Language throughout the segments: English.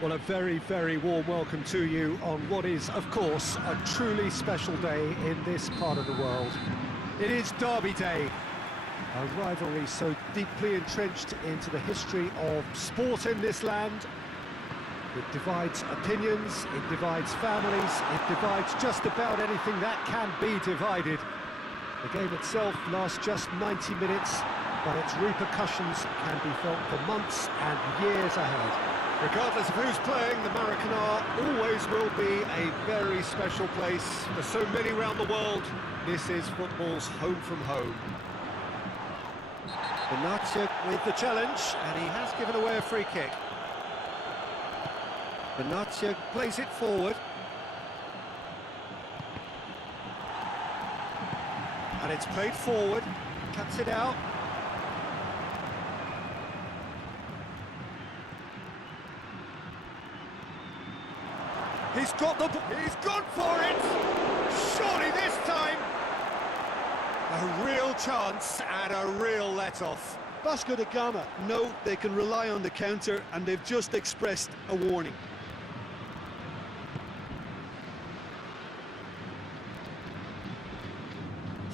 Well, a very, very warm welcome to you on what is, of course, a truly special day in this part of the world. It is Derby Day, a rivalry so deeply entrenched into the history of sport in this land. It divides opinions, it divides families, it divides just about anything that can be divided. The game itself lasts just 90 minutes, but its repercussions can be felt for months and years ahead. Regardless of who's playing, the Maracanã always will be a very special place for so many around the world. This is football's home from home. Pamять with the challenge, and he has given away a free kick. Pamять plays it forward. And it's played forward, cuts it out. He's gone for it! Surely this time! A real chance and a real let-off. Vasco da Gama know they can rely on the counter, and they've just expressed a warning.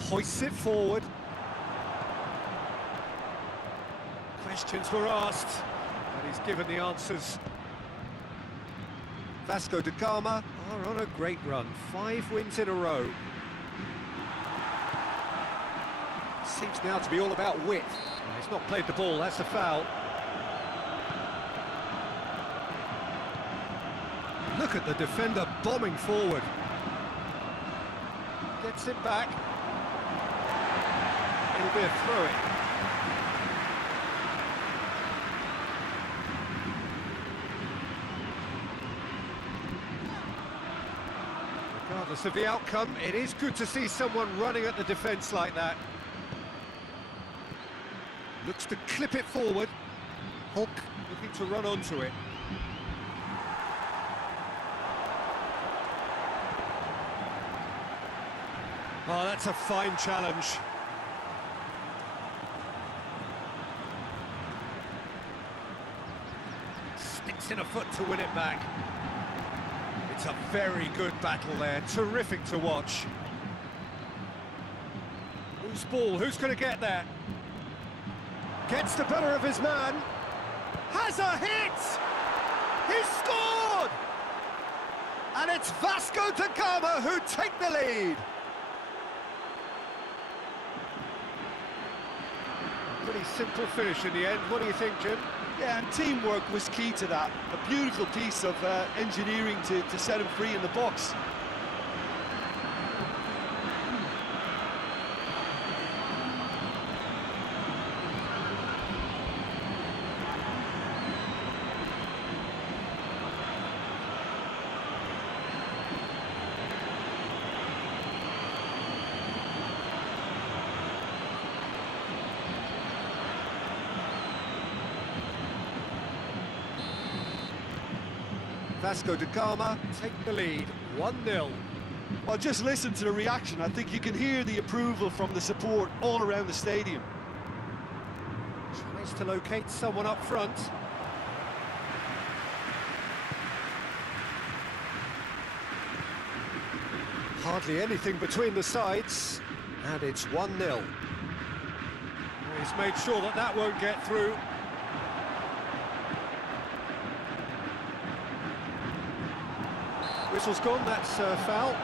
Hoists it forward. Questions were asked, but he's given the answers. Vasco da Gama are on a great run, 5 wins in a row. Seems now to be all about width. He's not played the ball, that's a foul. Look at the defender bombing forward. Gets it back. It'll be a throw-in. Regardless of the outcome, it is good to see someone running at the defence like that. Looks to clip it forward. Hulk looking to run onto it. Oh, that's a fine challenge. Sticks in a foot to win it back. It's a very good battle there, terrific to watch. Whose ball, who's going to get there? Gets the better of his man. Has a hit! He's scored! And it's Vasco da Gama who take the lead. A pretty simple finish in the end. What do you think, Jim? Yeah, and teamwork was key to that. A beautiful piece of engineering to set him free in the box. Vasco da Gama take the lead, 1-0. Well, just listen to the reaction. I think you can hear the approval from the support all around the stadium. Tries to locate someone up front. Hardly anything between the sides, and it's 1-0. He's made sure that that won't get through. Whistle's gone, that's foul.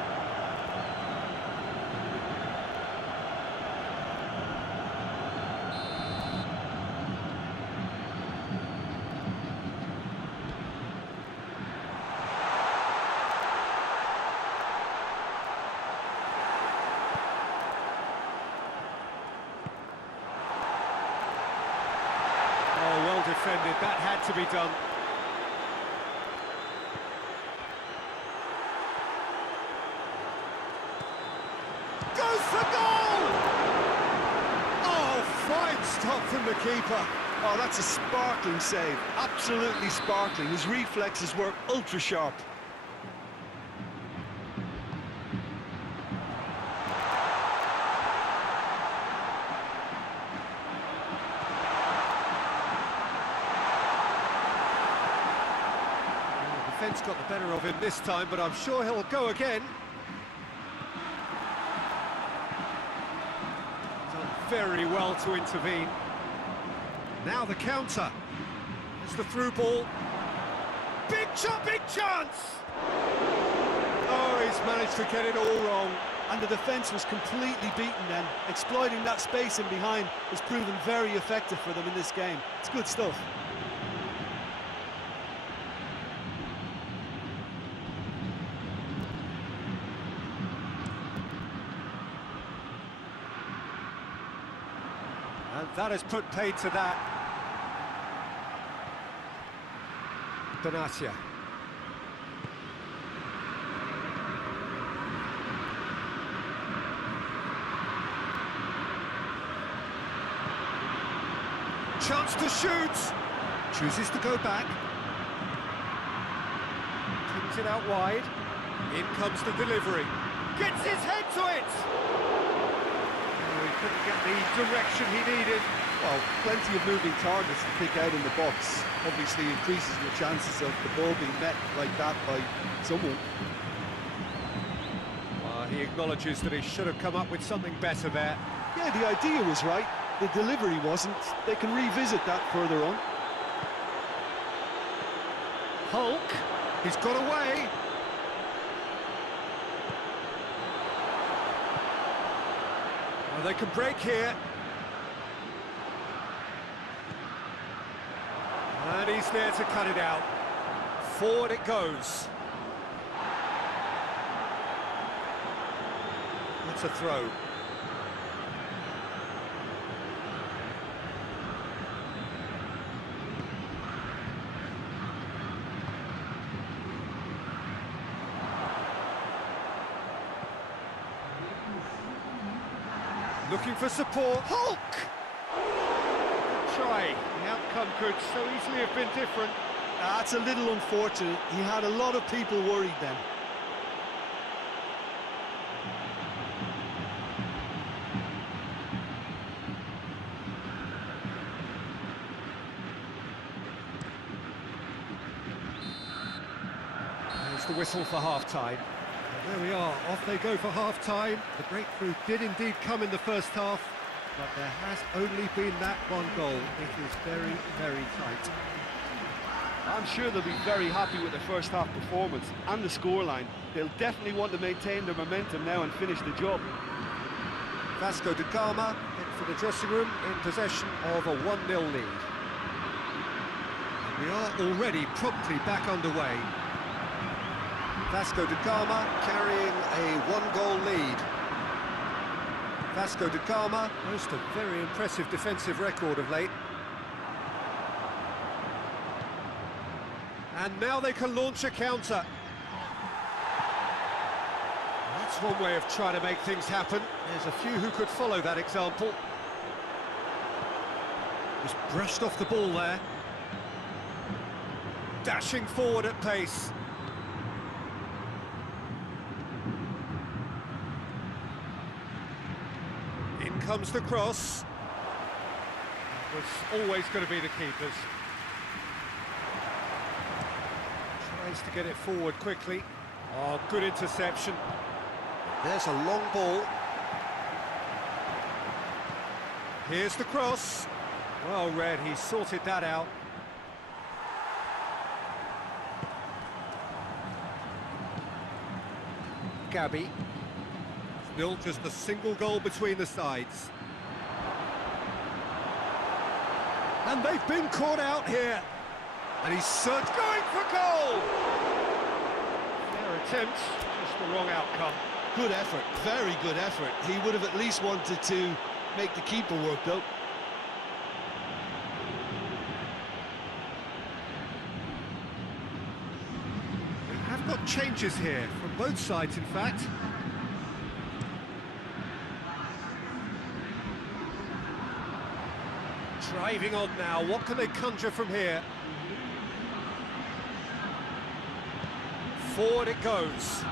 Oh, well defended, that had to be done. Goes for goal! Oh, fine stop from the keeper. Oh, that's a sparkling save. Absolutely sparkling. His reflexes were ultra sharp. Defence got the better of him this time, but I'm sure he'll go again. Done very well to intervene. Now the counter. It's the through ball. Big shot, big chance! Oh, he's managed to get it all wrong. And the defence was completely beaten then. Exploiting that space in behind has proven very effective for them in this game. It's good stuff. And that has put paid to that. Benatia. Chance to shoot. Chooses to go back. Kicks it out wide. In comes the delivery. Gets his head to it. Oh, he couldn't get the direction he needed. Well, plenty of moving targets to pick out in the box. Obviously increases your chances of the ball being met like that by someone. Well, he acknowledges that he should have come up with something better there. Yeah, the idea was right. The delivery wasn't. They can revisit that further on. Hulk, he's got away. Well, they can break here. And he's there to cut it out. Forward it goes. That's a throw. Looking for support. Hulk! Try. The outcome could so easily have been different. That's a little unfortunate. He had a lot of people worried then. There's the whistle for half-time. There we are, off they go for half-time. The breakthrough did indeed come in the first half, but there has only been that one goal. It is very, very tight. I'm sure they'll be very happy with their first half performance and the scoreline. They'll definitely want to maintain their momentum now and finish the job. Vasco da Gama into the dressing room in possession of a 1-0 lead. We are already promptly back underway. Vasco da Gama carrying a 1-goal lead. Vasco da Gama boasts a very impressive defensive record of late. And now they can launch a counter. That's one way of trying to make things happen. There's a few who could follow that example. Just brushed off the ball there. Dashing forward at pace. In comes the cross. It was always going to be the keepers. Tries to get it forward quickly. Oh, good interception. There's a long ball. Here's the cross. Well read, he sorted that out. Gabby. Still just a single goal between the sides. And they've been caught out here. And he's going for goal! Their attempt, just the wrong outcome. Good effort, very good effort. He would have at least wanted to make the keeper work, though. We have got changes here, from both sides, in fact. Driving on now, what can they conjure from here? Forward it goes.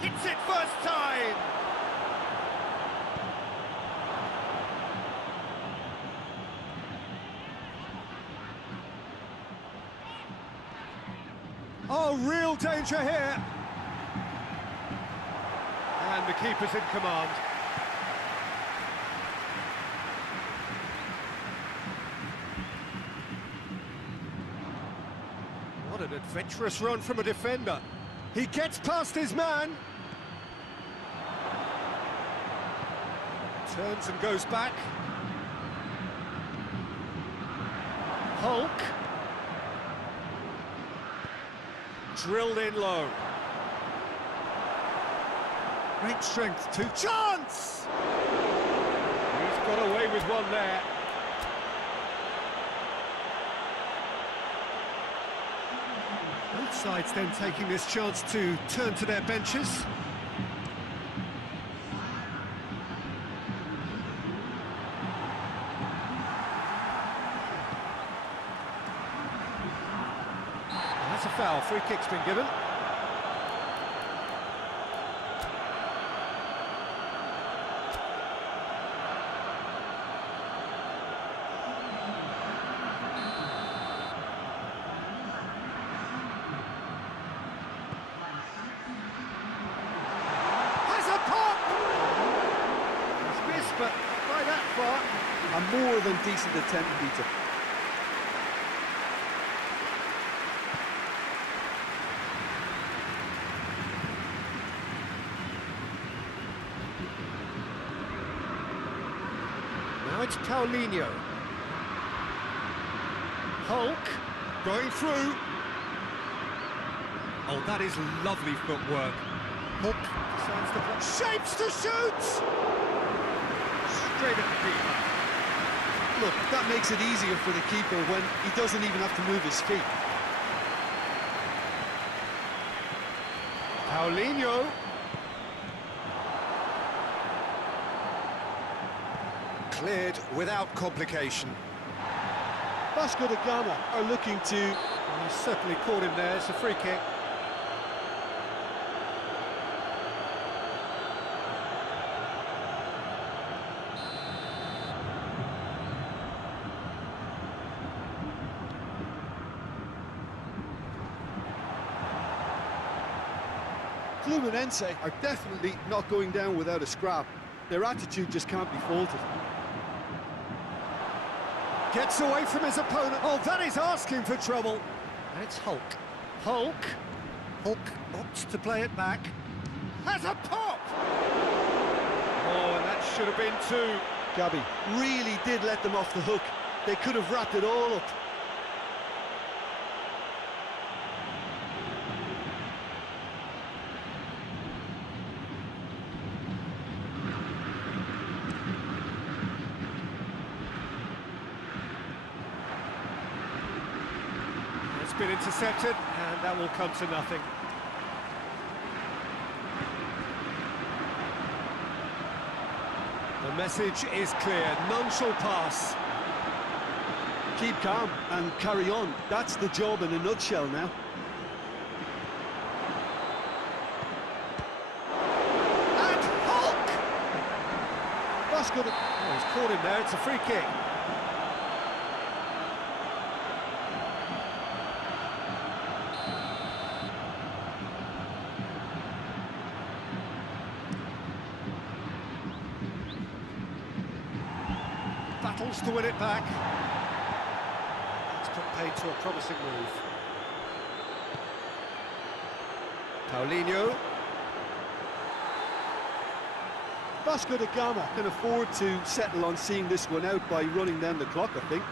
Hits it first time! Oh, real danger here. And the keeper's in command. What an adventurous run from a defender. He gets past his man. Turns and goes back. Hulk. Drilled in low. Great strength to chance! He's got away with one there. Both sides then taking this chance to turn to their benches. That's a foul, free kick's been given. But by that far, A more than decent attempt, Peter. now it's Paulinho. Hulk going through. Oh, that is lovely footwork. Hulk decides to block. Shapes to shoot! Straight at the keeper. Look, that makes it easier for the keeper when he doesn't even have to move his feet. Paulinho. Cleared without complication. Vasco da Gama are looking to... He's certainly caught him there, it's a free kick. Fluminense are definitely not going down without a scrap. Their attitude just can't be faulted. Gets away from his opponent. Oh, that is asking for trouble. And it's Hulk. Hulk. Hulk opts to play it back. Has a pop! Oh, and that should have been two. Gabby really did let them off the hook. They could have wrapped it all up. It's been intercepted, and that will come to nothing. The message is clear, none shall pass. Keep calm and carry on. That's the job in a nutshell now. And Hulk! Vasco da... Oh, he's caught him there, it's a free kick. Battles to win it back. It's put paid to a promising move. Paulinho. Vasco da Gama can afford to settle on seeing this one out by running down the clock, I think.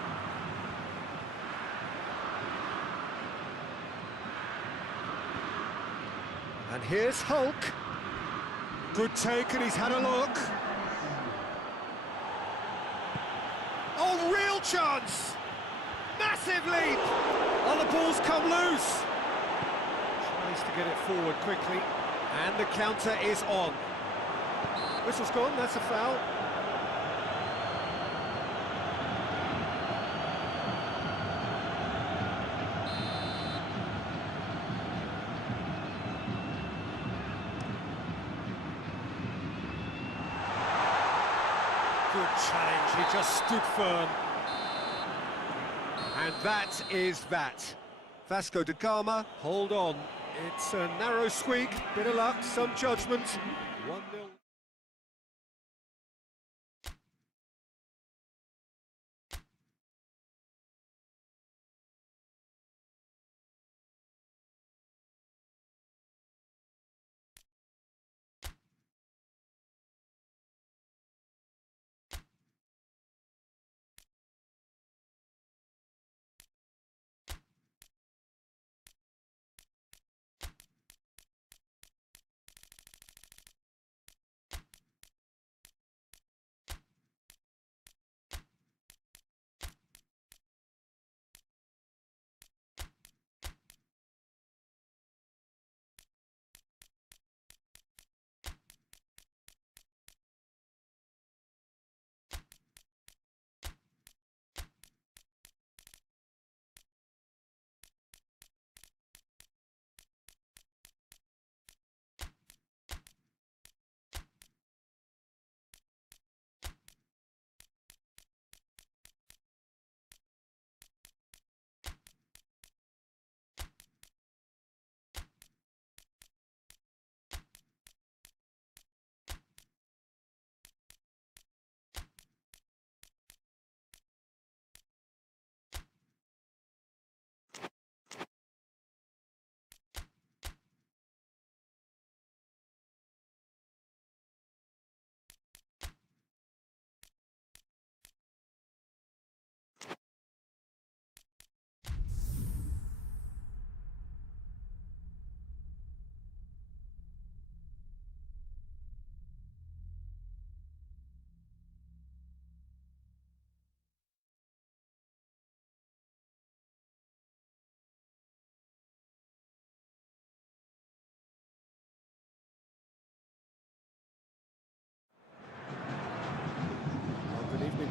And here's Hulk. Good take, and he's had a look. Oh, real chance! Massive leap! Oh, the ball's come loose. Tries to get it forward quickly. And the counter is on. Whistle's gone, that's a foul. Good challenge, he just stood firm. And that is that. Vasco da Gama, hold on. It's a narrow squeak, bit of luck, some judgment. 1-0.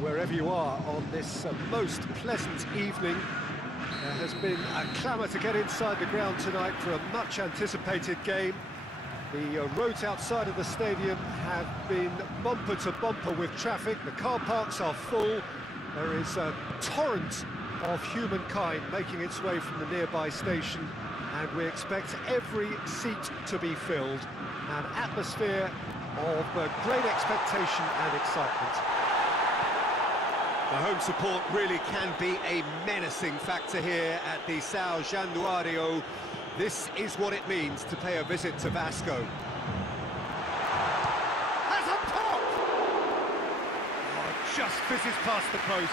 Wherever you are on this most pleasant evening, there has been a clamour to get inside the ground tonight for a much-anticipated game. The roads outside of the stadium have been bumper to bumper with traffic. The car parks are full. There is a torrent of humankind making its way from the nearby station, and we expect every seat to be filled. An atmosphere of great expectation and excitement. The home support really can be a menacing factor here at the São Januário. This is what it means to pay a visit to Vasco. Has a pop! Oh, just fizzes past the post.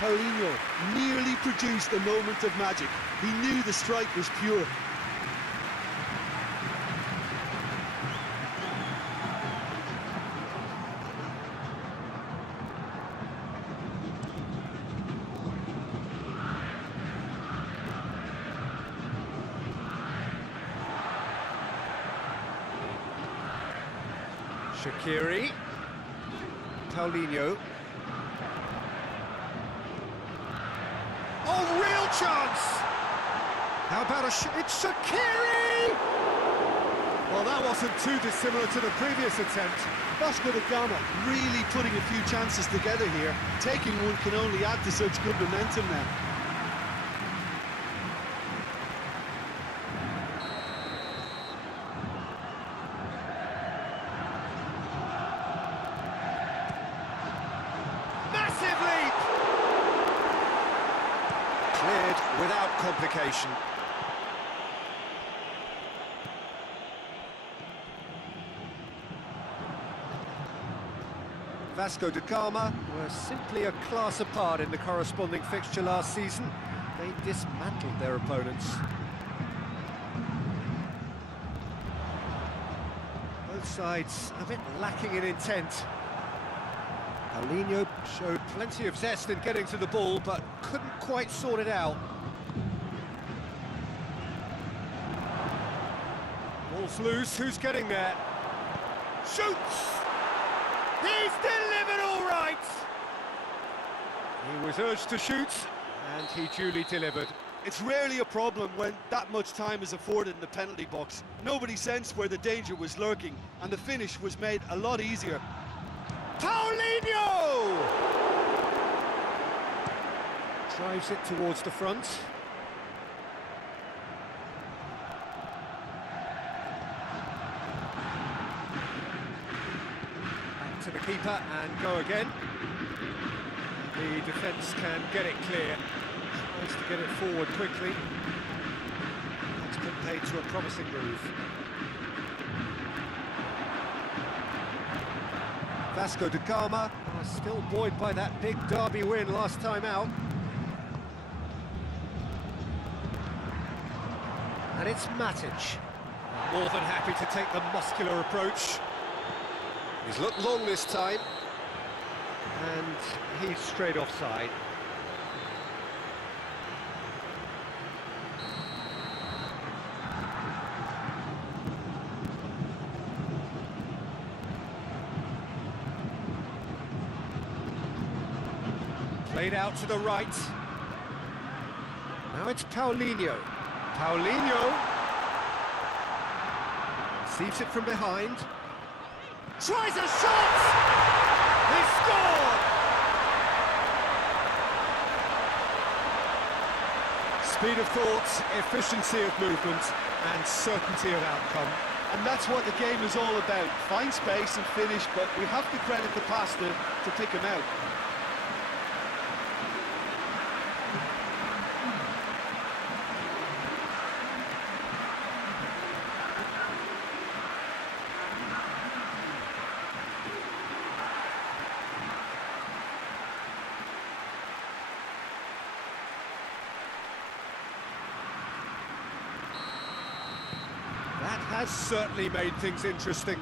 Paulinho nearly produced a moment of magic. He knew the strike was pure. Shaqiri, Paulinho. Oh, real chance! How about it's Shaqiri! Well, that wasn't too dissimilar to the previous attempt. Vasco da Gama really putting a few chances together here. Taking one can only add to such good momentum now. Cleared without complication. Vasco da Gama were simply a class apart in the corresponding fixture last season. They dismantled their opponents. Both sides a bit lacking in intent. Paulinho showed plenty of zest in getting to the ball, but couldn't quite sort it out. Ball's loose, who's getting there? Shoots! He's delivered all right! He was urged to shoot, and he duly delivered. It's rarely a problem when that much time is afforded in the penalty box. Nobody sensed where the danger was lurking, and the finish was made a lot easier. Paulinho! Drives it towards the front. Back to the keeper and go again. The defence can get it clear. Tries to get it forward quickly. That's been paid to a promising move. Vasco da Gama are still buoyed by that big derby win last time out. And it's Matic. More than happy to take the muscular approach. He's looked long this time. And he's straight offside. Played out to the right. Now it's Paulinho. Paulinho receives it from behind. Tries a shot! He scored! Speed of thought, efficiency of movement, and certainty of outcome. And that's what the game is all about. Find space and finish, but we have to credit the passer to pick him out. That has certainly made things interesting.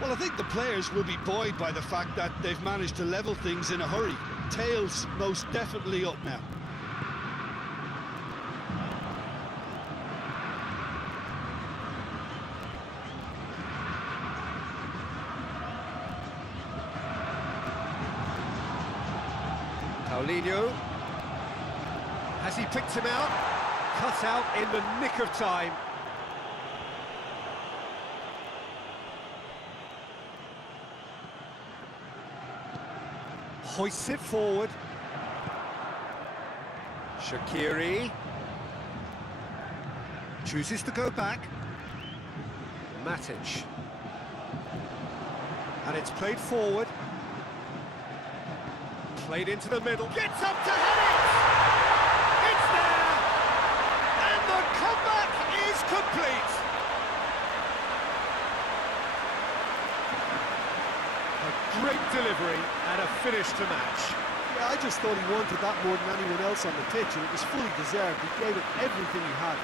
Well, I think the players will be buoyed by the fact that they've managed to level things in a hurry. Tails most definitely up now. Paulinho. Has he picked him out? Cut out in the nick of time. Hoists it forward. Shaqiri chooses to go back. Matic. And it's played forward. Played into the middle. Gets up to head it! It's there! And the comeback is complete! A great delivery and a finish to match. Yeah, I just thought he wanted that more than anyone else on the pitch, and it was fully deserved. He gave it everything he had.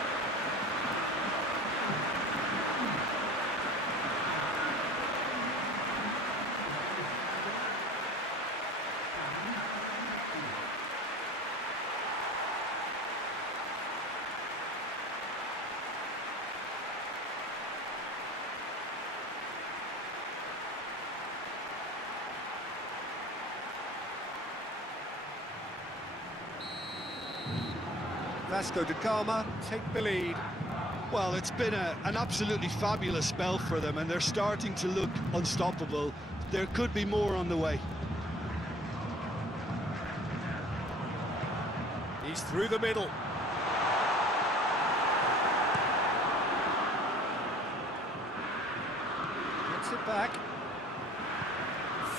Vasco da Gama take the lead. Well, it's been an absolutely fabulous spell for them, and they're starting to look unstoppable. There could be more on the way. He's through the middle. Gets it back.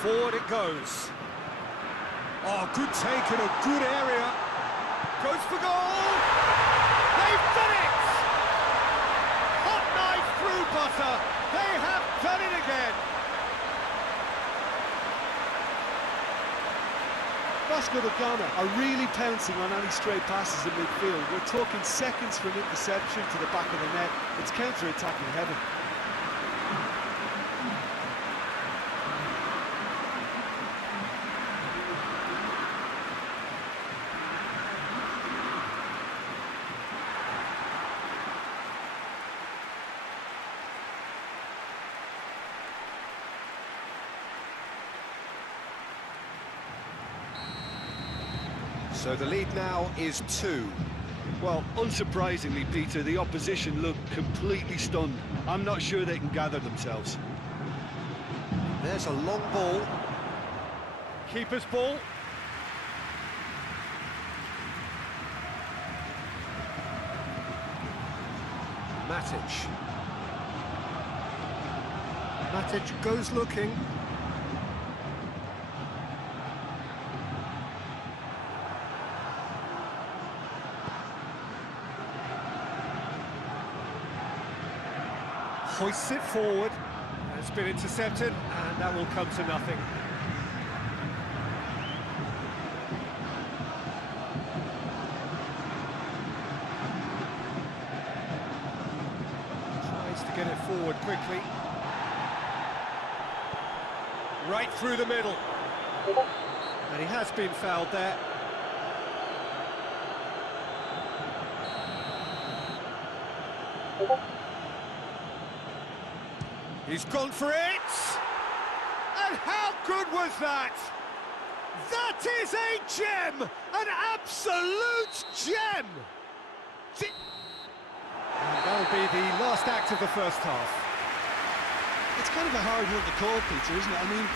Forward it goes. Oh, good take in a good area. Goes for goal! They've done it! Hot knife through butter. They have done it again. Vasco da Gama are really pouncing on any stray passes in midfield. We're talking seconds from interception to the back of the net. It's counter-attacking heaven. So the lead now is 2. Well, unsurprisingly, Peter, the opposition look completely stunned. I'm not sure they can gather themselves. There's a long ball. Keeper's ball. Matic. Matic goes looking. Hoists it forward. It's been intercepted, and that will come to nothing. Tries to get it forward quickly. Right through the middle. And he has been fouled there. He's gone for it! And how good was that? That is a gem! An absolute gem! And that'll be the last act of the first half. It's kind of a hard one to call, Peter, isn't it? I mean,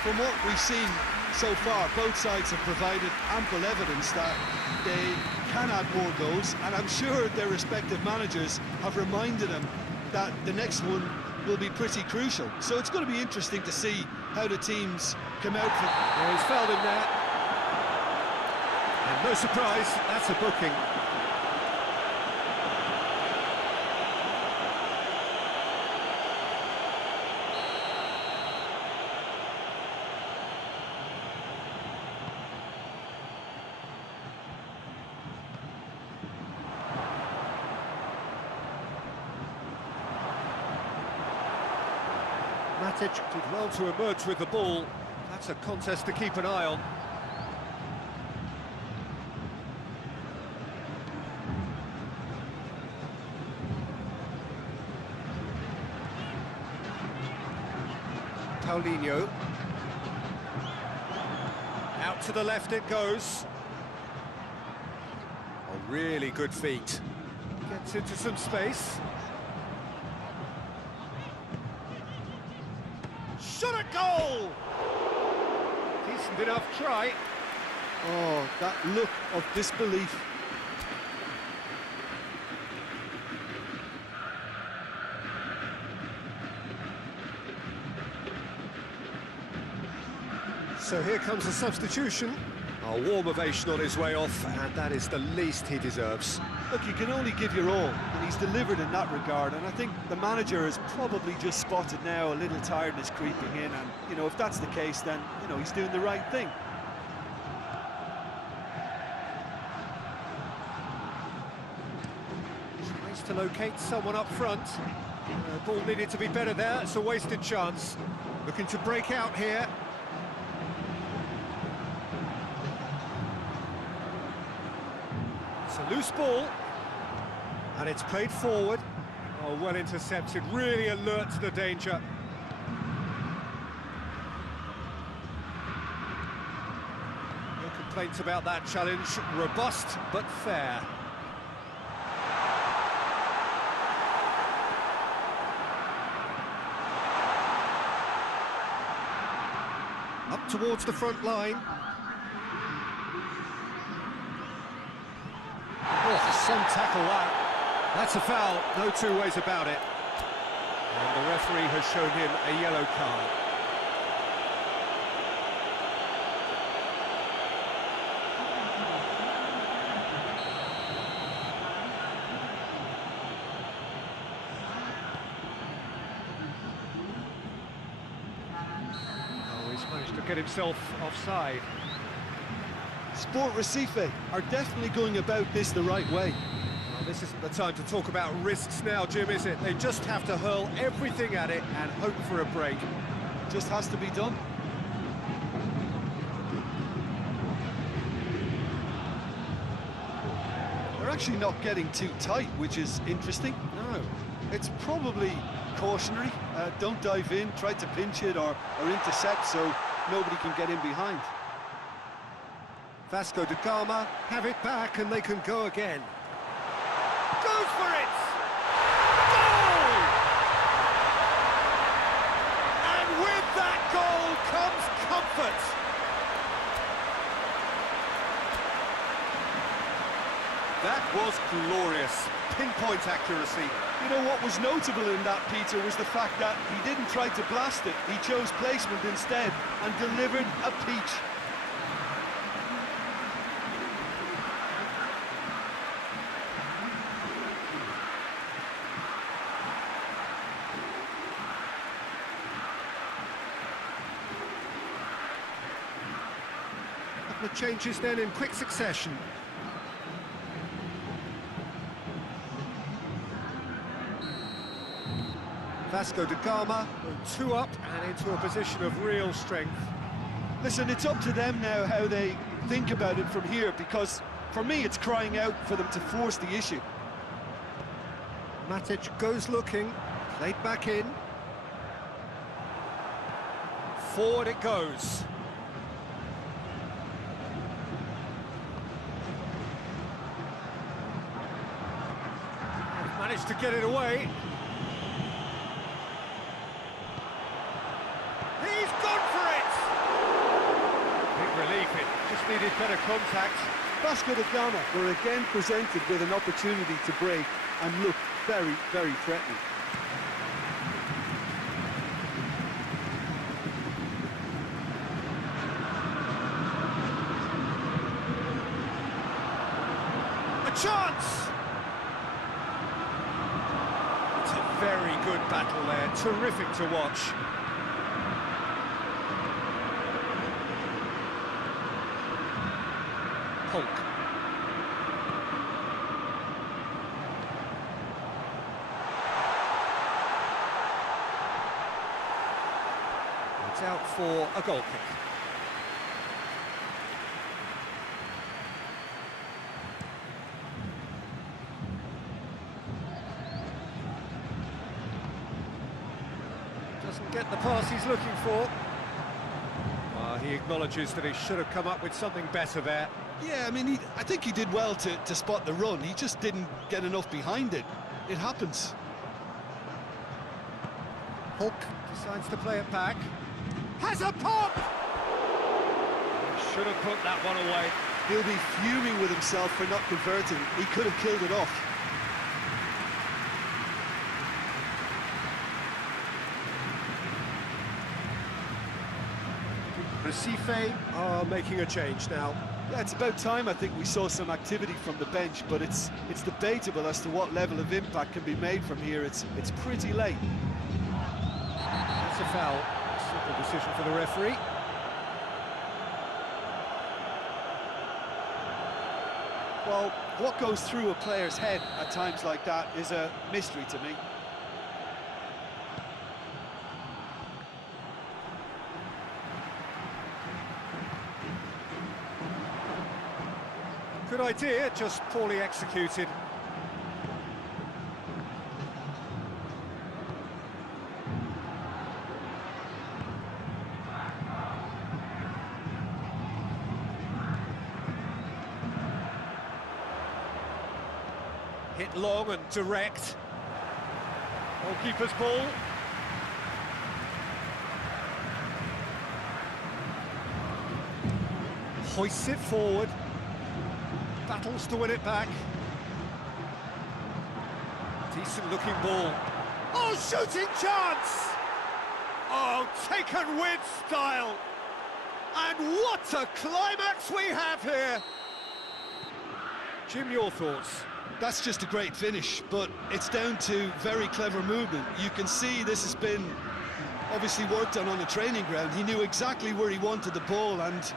from what we've seen so far, both sides have provided ample evidence that they can add more goals, and I'm sure their respective managers have reminded them that the next one will be pretty crucial. So it's going to be interesting to see how the teams come out for... Well, he's fouled him there. And no surprise, that's a booking. Matic did well to emerge with the ball. That's a contest to keep an eye on. Paulinho. Out to the left it goes. Oh, really good feet. Gets into some space. Shot a goal! Decent enough try. Oh, that look of disbelief. So here comes a substitution. A warm ovation on his way off, and that is the least he deserves. Look, you can only give your all, and he's delivered in that regard, and I think the manager has probably just spotted now a little tiredness creeping in, and, you know, if that's the case, then, you know, he's doing the right thing. Tries to locate someone up front. Ball needed to be better there, it's a wasted chance. Looking to break out here. It's a loose ball. And it's played forward. Oh, well intercepted, really alert to the danger. No complaints about that challenge. Robust, but fair. Up towards the front line. Oh, some tackle that. That's a foul, no two ways about it. And the referee has shown him a yellow card. Oh, he's managed to get himself offside. Sport Recife are definitely going about this the right way. This isn't the time to talk about risks now, Jim, is it? They just have to hurl everything at it and hope for a break. Just has to be done. They're actually not getting too tight, which is interesting. No. It's probably cautionary. Don't dive in, try to pinch it or intercept so nobody can get in behind. Vasco da Gama have it back and they can go again. Goes for it! Goal! And with that goal comes comfort. That was glorious. Pinpoint accuracy. You know what was notable in that, Peter, was the fact that he didn't try to blast it. He chose placement instead and delivered a peach. couple of changes then in quick succession. Vasco da Gama go 2 up and into a position of real strength. Listen, it's up to them now how they think about it from here, because for me it's crying out for them to force the issue. Matic goes looking, played back in. Forward it goes. Managed to get it away. He's gone for it! Big relief, it just needed better contact. Vasco da Gama were again presented with an opportunity to break and looked very, very threatening. A chance! It's a very good battle there, terrific to watch. Hulk. It's out for a goal kick. Doesn't get the pass he's looking for. He acknowledges that he should have come up with something better there. Yeah, I mean, I think he did well to spot the run. He just didn't get enough behind it. It happens. Hulk decides to play it back. Has a pop! Should have put that one away. He'll be fuming with himself for not converting. He could have killed it off. Recife are making a change now. Yeah, it's about time I think we saw some activity from the bench, but it's debatable as to what level of impact can be made from here. It's pretty late. That's a foul. Simple decision for the referee. Well, what goes through a player's head at times like that is a mystery to me. Good idea, just poorly executed. Hit long and direct. Goalkeeper's ball. Hoists it forward. Battles to win it back. Decent looking ball. Oh, shooting chance! Oh, taken with style. And what a climax we have here. Jim, your thoughts? That's just a great finish, but it's down to very clever movement. You can see this has been obviously worked on the training ground. He knew exactly where he wanted the ball, and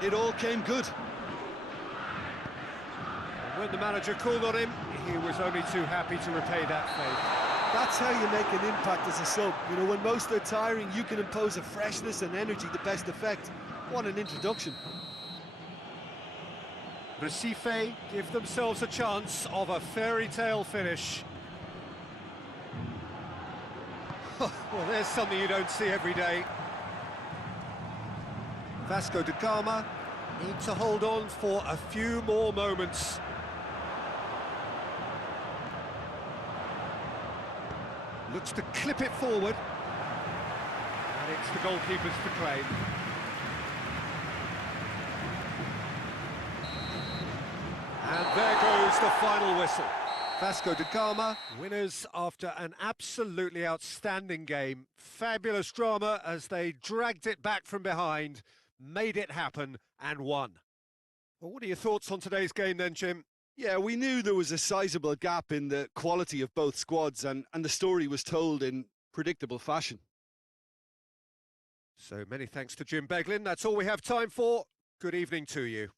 it all came good. When the manager called on him, he was only too happy to repay that favour. That's how you make an impact as a sub. You know, when most are tiring, you can impose a freshness and energy to best effect. What an introduction. Recife give themselves a chance of a fairy tale finish. Well, there's something you don't see every day. Vasco da Gama need to hold on for a few more moments. Looks to clip it forward. And it's the goalkeeper's to claim. And there goes the final whistle. Vasco da Gama, winners after an absolutely outstanding game. Fabulous drama as they dragged it back from behind, made it happen and won. Well, what are your thoughts on today's game then, Jim? Yeah, we knew there was a sizable gap in the quality of both squads, and the story was told in predictable fashion. So many thanks to Jim Beglin. That's all we have time for. Good evening to you.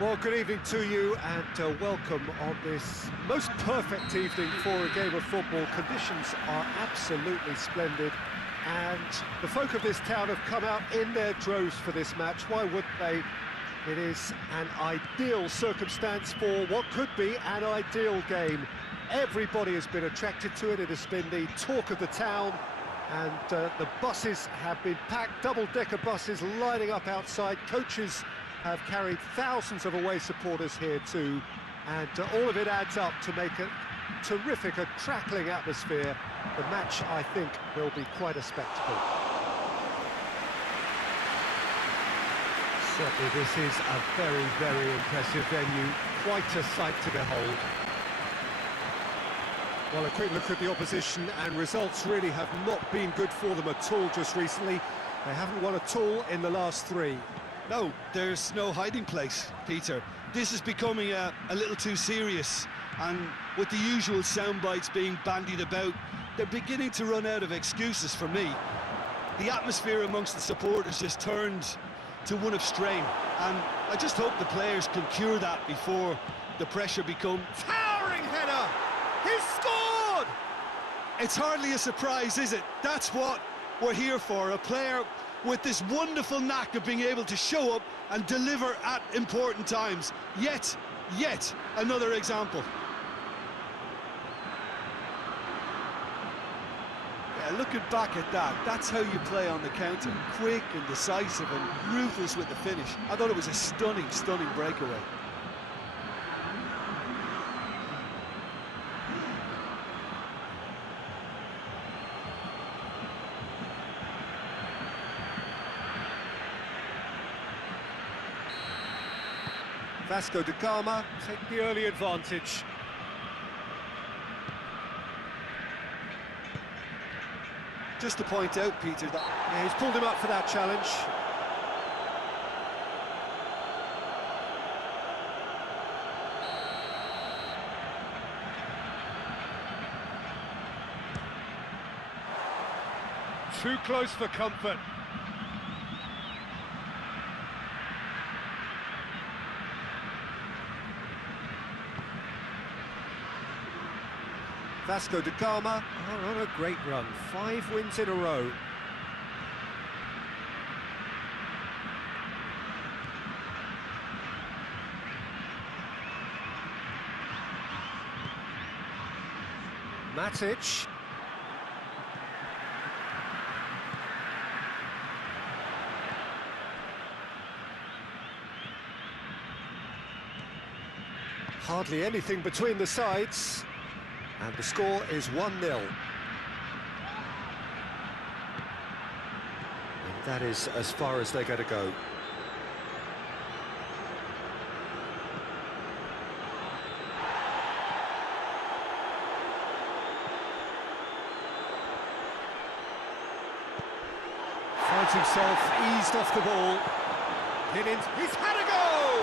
Well, good evening to you and welcome on this most perfect evening for a game of football. Conditions are absolutely splendid and the folk of this town have come out in their droves for this match. Why wouldn't they? It is an ideal circumstance for what could be an ideal game. Everybody has been attracted to it. It has been the talk of the town and the buses have been packed, double-decker buses lining up outside. Coaches have carried thousands of away supporters here too, and all of it adds up to make a terrific, a crackling atmosphere. The match, I think, will be quite a spectacle. Certainly this is a very, very impressive venue, quite a sight to behold. Well, a quick look at the opposition, and results really have not been good for them at all just recently. They haven't won at all in the last three. No, there's no hiding place, Peter. This is becoming a little too serious, and with the usual sound bites being bandied about, they're beginning to run out of excuses for me. The atmosphere amongst the supporters just turned to one of strain, and I just hope the players can cure that before the pressure becomes... Towering header! He's scored! It's hardly a surprise, is it? That's what we're here for, a player with this wonderful knack of being able to show up and deliver at important times. Yet another example. Yeah, looking back at that, that's how you play on the counter. Quick and decisive and ruthless with the finish. I thought it was a stunning breakaway. Vasco da Gama take the early advantage. Just to point out, Peter, that... Yeah, he's pulled him up for that challenge. Too close for comfort. Vasco da Gama are on a great run, 5 wins in a row. Matic. Hardly anything between the sides. And the score is 1-0. And that is as far as they're going to go. Finds himself eased off the ball. He's had a goal!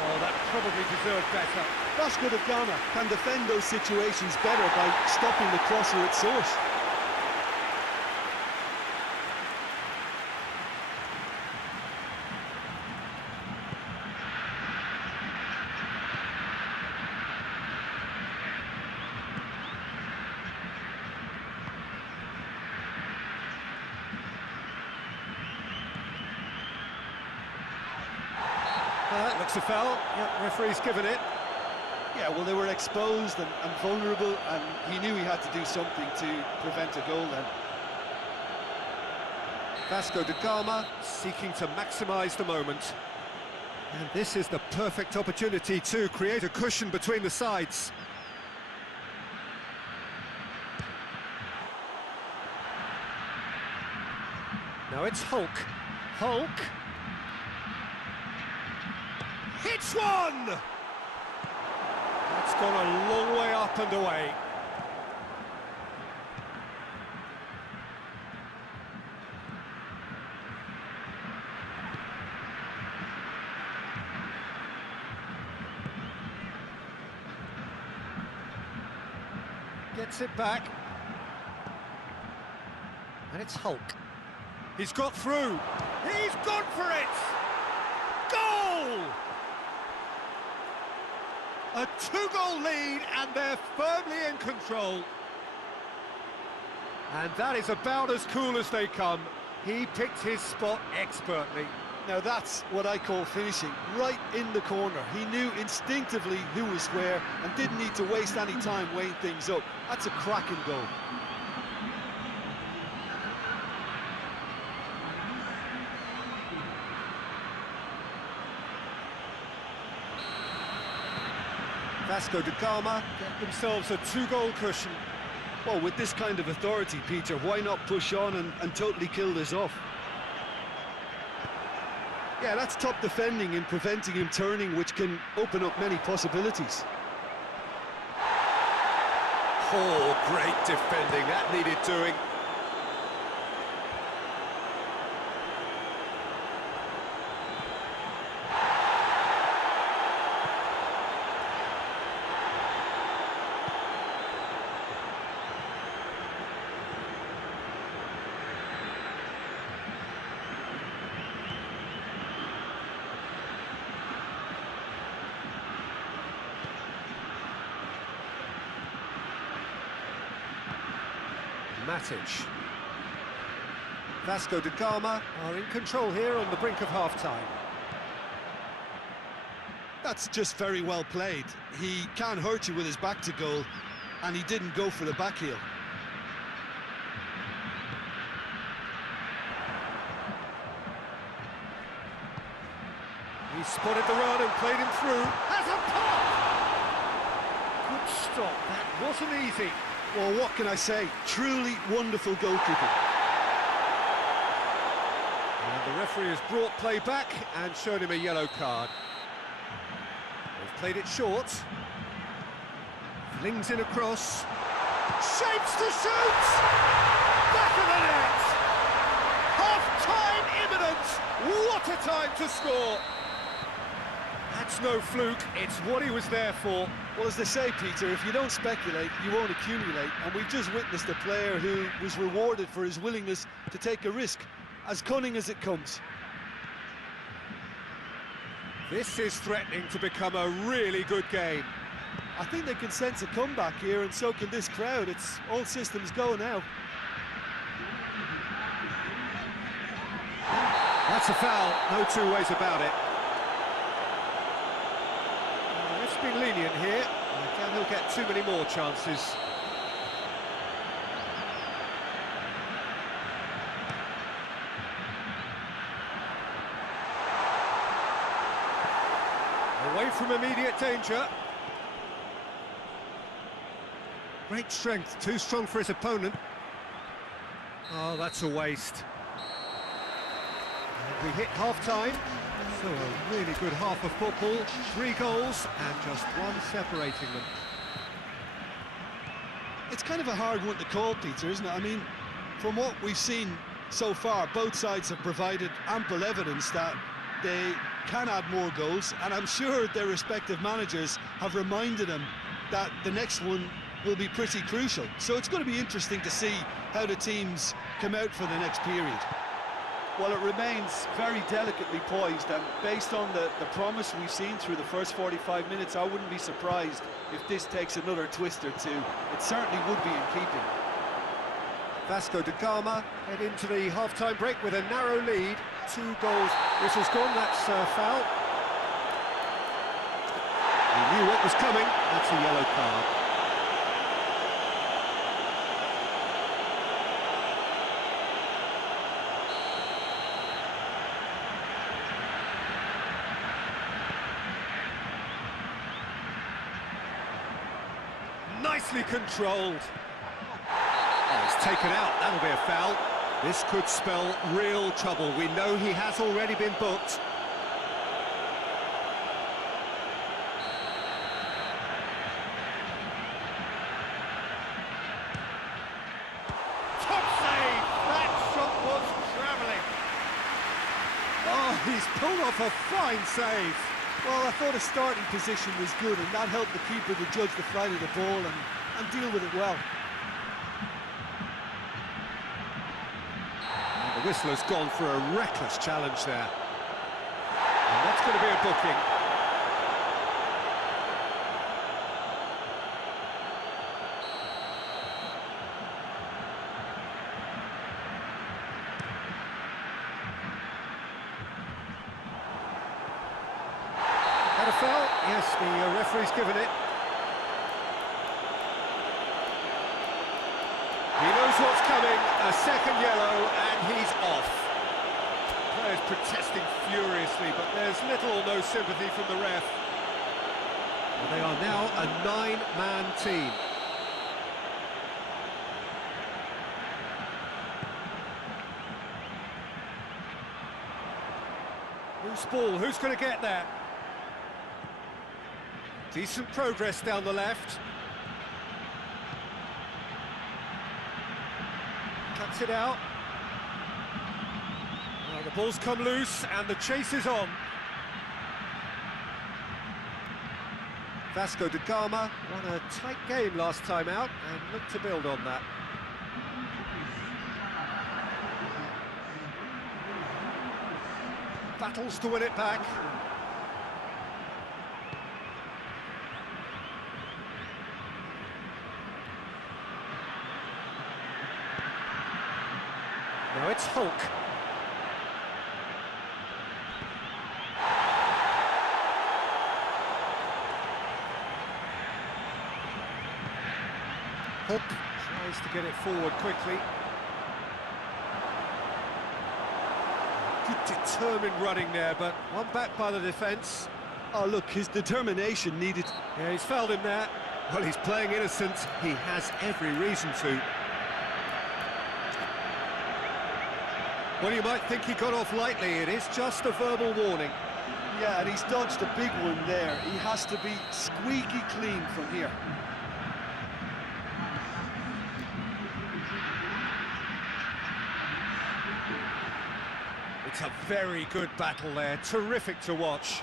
Oh, that probably deserved better. Vasco da Gama can defend those situations better by stopping the crosser at source. Looks a foul. Yeah, referee's given it. Yeah, well, they were exposed and vulnerable, and he knew he had to do something to prevent a goal then. Vasco da Gama seeking to maximise the moment. And this is the perfect opportunity to create a cushion between the sides. Now it's Hulk. Hulk. Hits one! That's gone a long way up and away. Gets it back. And it's Hulk. He's got through. He's gone for it! Goal! A two-goal lead, and they're firmly in control. And that is about as cool as they come. He picked his spot expertly. Now that's what I call finishing, right in the corner. He knew instinctively who was where and didn't need to waste any time weighing things up. That's a cracking goal. Vasco da Gama get themselves a two-goal cushion. Well, with this kind of authority, Peter, why not push on and totally kill this off? Yeah, that's top defending and preventing him turning, which can open up many possibilities. Oh, great defending, that needed doing. Matic. Vasco da Gama are in control here on the brink of half-time. That's just very well played. He can't hurt you with his back to goal, and he didn't go for the back heel. He spotted the run and played him through. Has a pop! Good stop, that wasn't easy. Well, what can I say? Truly wonderful goalkeeping. And the referee has brought play back and shown him a yellow card. They've played it short. Flings in across. Shapes to shoot! Back of the net! Half-time imminent! What a time to score! That's no fluke, it's what he was there for. Well, as they say, Peter, if you don't speculate, you won't accumulate. And we've just witnessed a player who was rewarded for his willingness to take a risk, as cunning as it comes. This is threatening to become a really good game. I think they can sense a comeback here, and so can this crowd. It's all systems go now. That's a foul, no two ways about it. It's been lenient here. I doubt he'll get too many more chances. Away from immediate danger. Great strength, too strong for his opponent. Oh, that's a waste. And we hit half-time. So a really good half of football, 3 goals and just one separating them. It's kind of a hard one to call, Peter, isn't it? I mean, from what we've seen so far, both sides have provided ample evidence that they can add more goals, and I'm sure their respective managers have reminded them that the next one will be pretty crucial. So it's going to be interesting to see how the teams come out for the next period. Well, it remains very delicately poised, and based on the promise we've seen through the first 45 minutes, I wouldn't be surprised if this takes another twist or two. It certainly would be in keeping. Vasco da Gama head into the half-time break with a narrow lead. 2 goals. Whistle's gone, that's foul. He knew what was coming, that's a yellow card. Nicely controlled. Oh, it's taken out, that'll be a foul. This could spell real trouble. We know he has already been booked. Top save! That shot was travelling. Oh, he's pulled off a fine save. Well, I thought his starting position was good, and that helped the keeper to judge the flight of the ball and deal with it well. And the whistler's gone for a reckless challenge there. And that's going to be a booking. fell? Yes, the referee's given it. He knows what's coming, a second yellow, and he's off. Players protesting furiously, but there's little or no sympathy from the ref. And they are now a 9-man team. Loose ball, who's going to get there? Decent progress down the left. Cuts it out. Well, the ball's come loose and the chase is on. Vasco da Gama won a tight game last time out and looked to build on that. Battles to win it back. Now it's Hulk. Hulk tries to get it forward quickly. Good determined running there, but one back by the defence. Oh, look, his determination needed... Yeah, he's fouled him there. Well, he's playing innocent. He has every reason to. Well, you might think he got off lightly. It is just a verbal warning. Yeah, and he's dodged a big one there. He has to be squeaky clean from here. It's a very good battle there. Terrific to watch.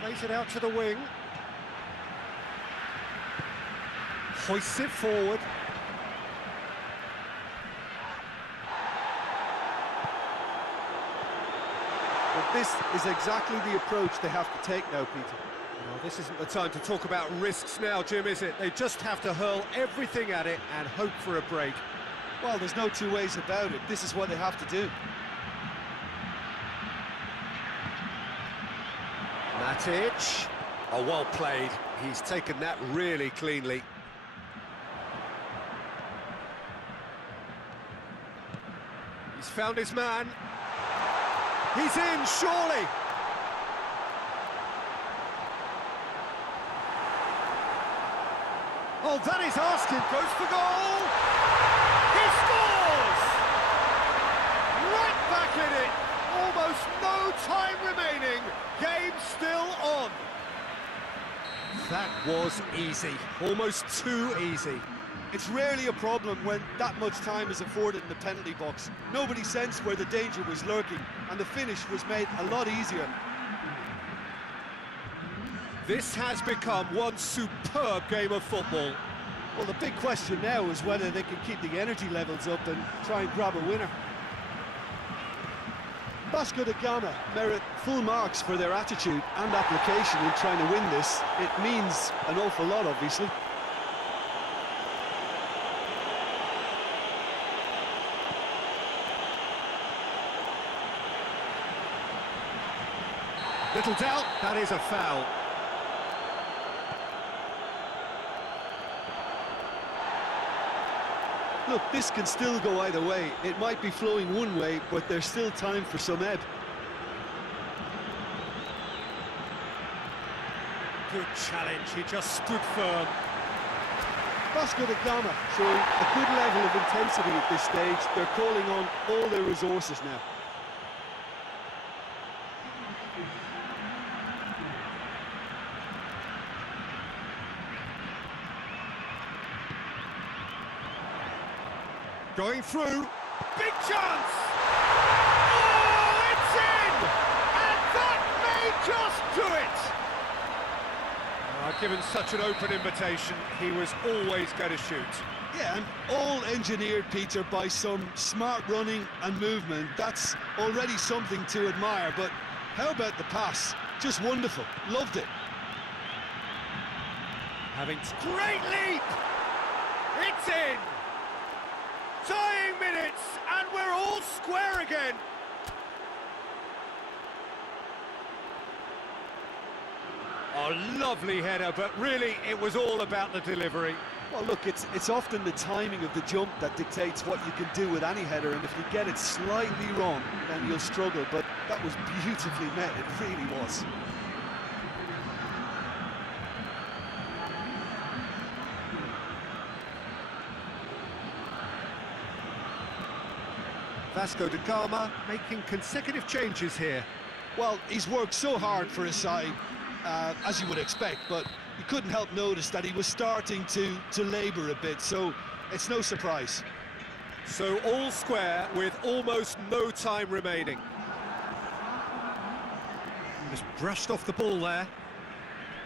Plays it out to the wing. Hoists it forward. But this is exactly the approach they have to take now, Peter. Well, this isn't the time to talk about risks now, Jim, is it? They just have to hurl everything at it and hope for a break. Well, there's no two ways about it. This is what they have to do. Matic. Oh, well played. He's taken that really cleanly. He's found his man. He's in, surely. Oh, that is asking. Goes for goal. He scores! Right back in it. Almost no time remaining. Game still on. That was easy. Almost too easy. It's rarely a problem when that much time is afforded in the penalty box. Nobody sensed where the danger was lurking, and the finish was made a lot easier. This has become one superb game of football. Well, the big question now is whether they can keep the energy levels up and try and grab a winner. Vasco da Gama merit full marks for their attitude and application in trying to win this. It means an awful lot, obviously. Little doubt, that is a foul. Look, this can still go either way. It might be flowing one way, but there's still time for some ebb. Good challenge, he just stood firm. Vasco da Gama showing a good level of intensity at this stage. They're calling on all their resources now. Going through, big chance! Oh, it's in! And that may just do it! Given such an open invitation, he was always going to shoot. Yeah, and all engineered, Peter, by some smart running and movement. That's already something to admire, but how about the pass? Just wonderful. Loved it. Having great leap! It's in! Dying minutes, and we're all square again. A lovely header, but really it was all about the delivery. Well, look, it's often the timing of the jump that dictates what you can do with any header, and if you get it slightly wrong, then you'll struggle, but that was beautifully met, it really was. Vasco da Gama making consecutive changes here. Well, he's worked so hard for his side, as you would expect, but you couldn't help notice that he was starting to labour a bit, so it's no surprise. So all square with almost no time remaining. Just brushed off the ball there.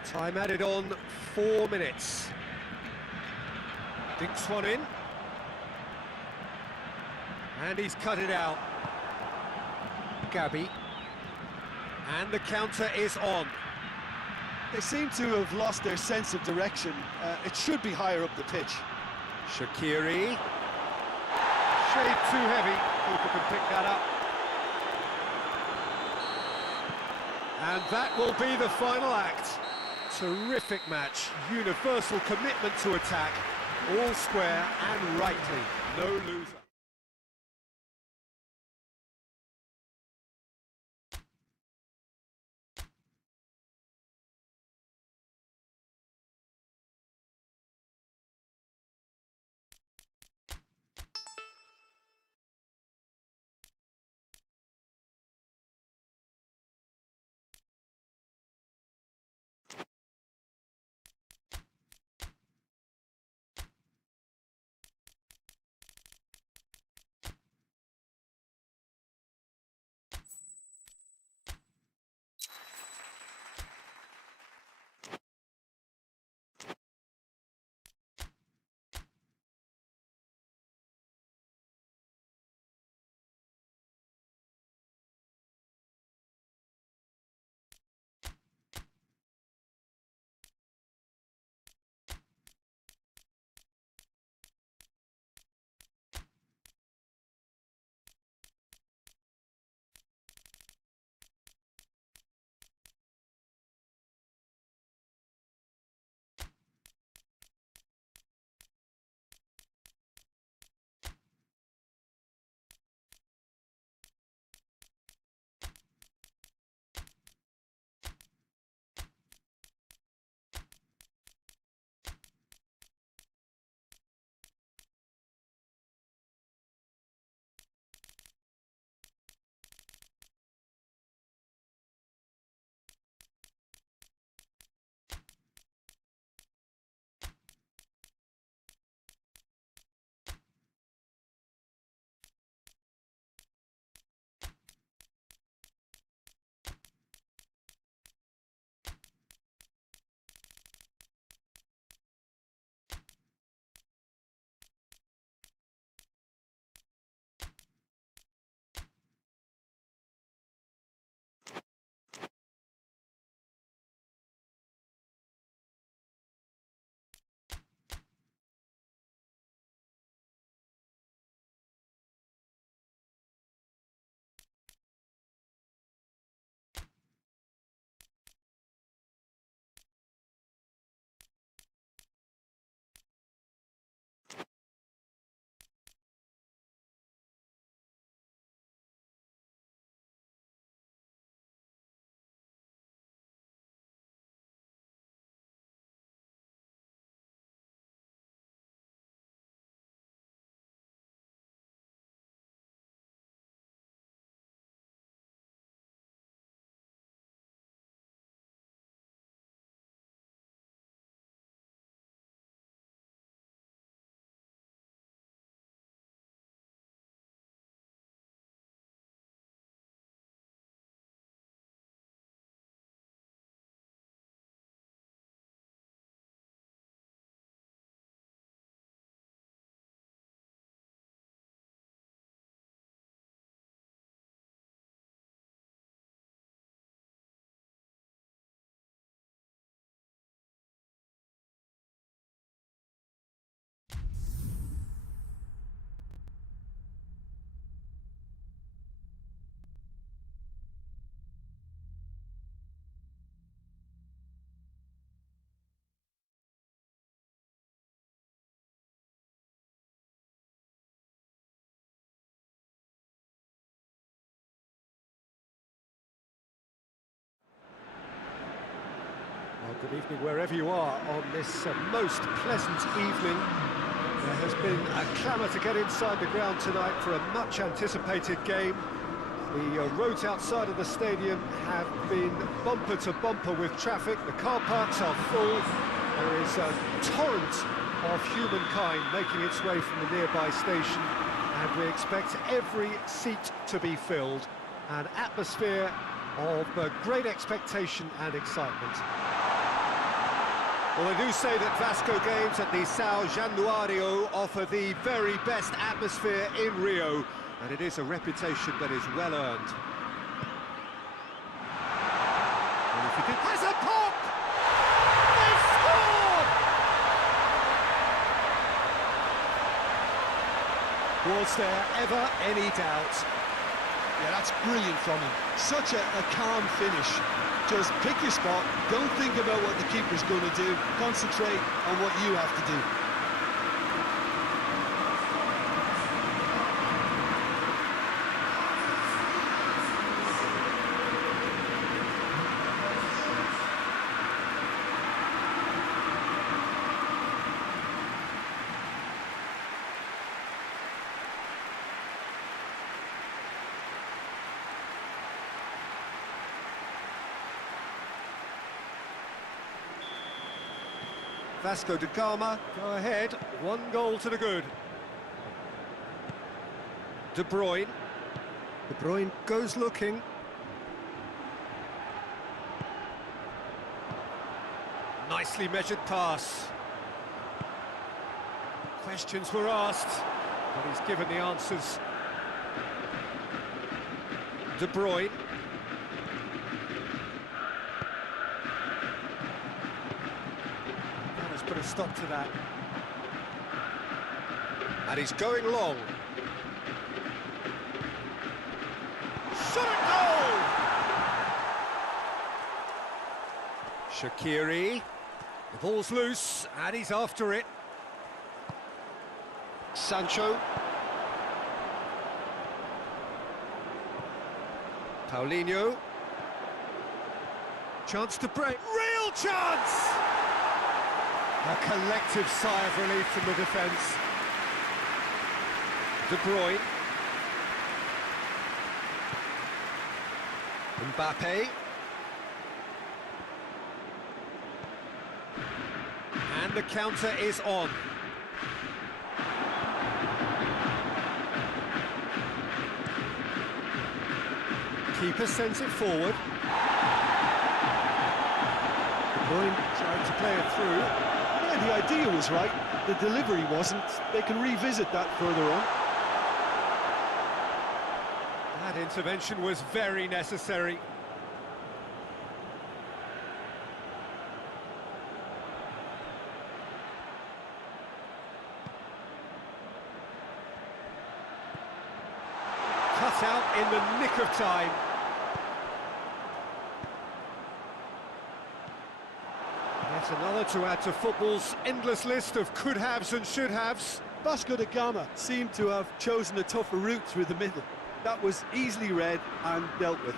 Time added on 4 minutes. Dinks one in. And he's cut it out. Gabby. And the counter is on. They seem to have lost their sense of direction. It should be higher up the pitch. Shaqiri. Shade too heavy. Keeper can pick that up. And that will be the final act. Terrific match. Universal commitment to attack. All square and rightly. No loser. Good evening wherever you are on this most pleasant evening. There has been a clamour to get inside the ground tonight for a much-anticipated game. The roads outside of the stadium have been bumper to bumper with traffic. The car parks are full. There is a torrent of humankind making its way from the nearby station, and we expect every seat to be filled. An atmosphere of great expectation and excitement. Well, they do say that Vasco games at the São Januário offer the very best atmosphere in Rio, and it is a reputation that is well earned. And if he has a pop! They score! Was there ever any doubt? Yeah, that's brilliant from him. Such a calm finish. Just pick your spot, don't think about what the keeper's going to do, concentrate on what you have to do. Vasco da Gama go ahead, 1 goal to the good. De Bruyne. De Bruyne goes looking. Nicely measured pass. Questions were asked, but he's given the answers. De Bruyne. Put a stop to that. And he's going long. Shot at goal! Shaqiri. The ball's loose, and he's after it. Sancho. Paulinho. Chance to break. Real chance! A collective sigh of relief from the defence. De Bruyne. Mbappe. And the counter is on. Keeper sends it forward. De Bruyne trying to play it through. The idea was right, the delivery wasn't. They can revisit that further on. That intervention was very necessary. Cut out in the nick of time. Yet another to add to football's endless list of could-haves and should-haves. Vasco da Gama seemed to have chosen a tougher route through the middle. That was easily read and dealt with.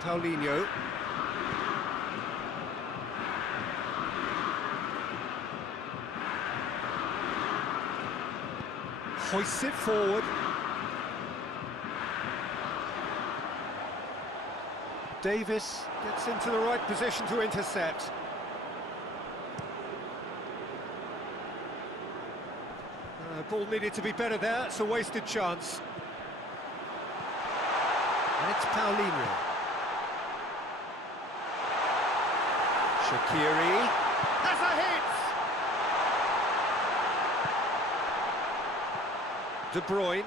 Paulinho. Hoists it forward. Davis gets into the right position to intercept. Ball needed to be better there, it's a wasted chance. And it's Paulinho. Shaqiri has a hit! De Bruyne.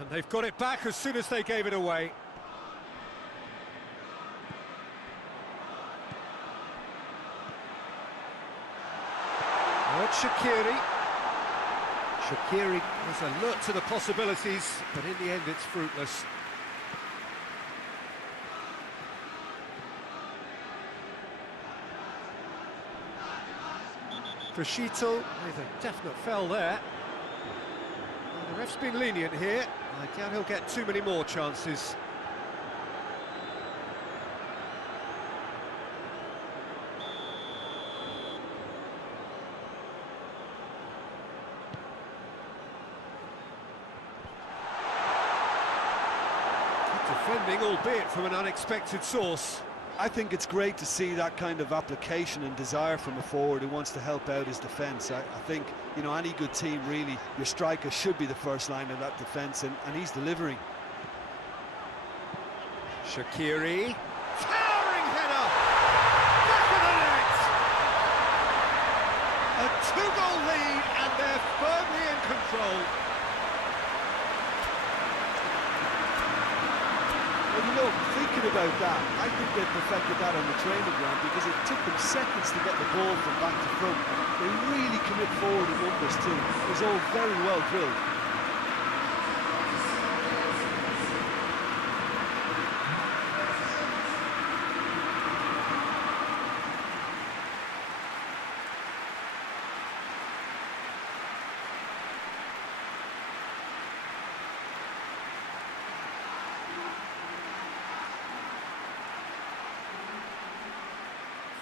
And they've got it back as soon as they gave it away. Now it's Shaqiri. Shaqiri was alert to the possibilities, but in the end it's fruitless. Prosciutto with a definite foul there. The ref's been lenient here. I doubt he'll get too many more chances. Defending, albeit from an unexpected source. I think it's great to see that kind of application and desire from a forward who wants to help out his defence. I think, you know, any good team, really, your striker should be the first line of that defence, and he's delivering. Shaqiri. Towering header! Back of the net! A two-goal lead, and they're firmly in control. Well, you know, thinking about that, I think they perfected that on the training ground because it took them seconds to get the ball from back to front. They really commit forward in numbers too. It was all very well drilled.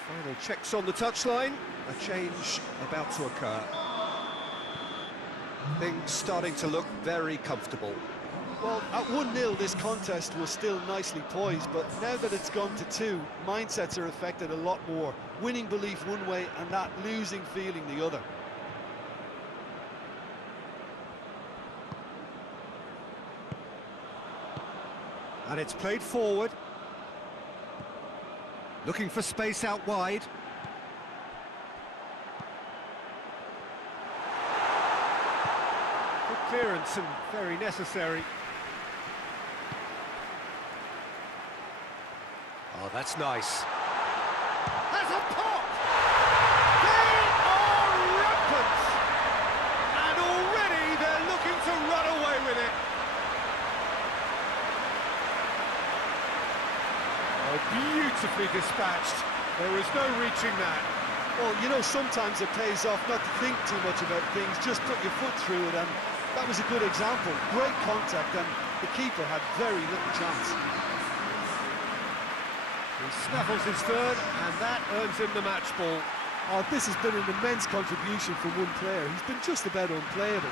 Final checks on the touchline, a change about to occur. Things starting to look very comfortable. Well, at 1-0 this contest was still nicely poised, but now that it's gone to 2, mindsets are affected a lot more. Winning belief one way and that losing feeling the other. And it's played forward. Looking for space out wide. Good clearance and very necessary. Oh, that's nice. Has a pop! They are rampant! And already they're looking to run away with it. Oh, beautifully dispatched. There is no reaching that. Well, you know, sometimes it pays off not to think too much about things, just put your foot through it, and that was a good example. Great contact, and the keeper had very little chance. He snaffles his third, and that earns him the match ball. Oh, this has been an immense contribution from one player. He's been just about unplayable.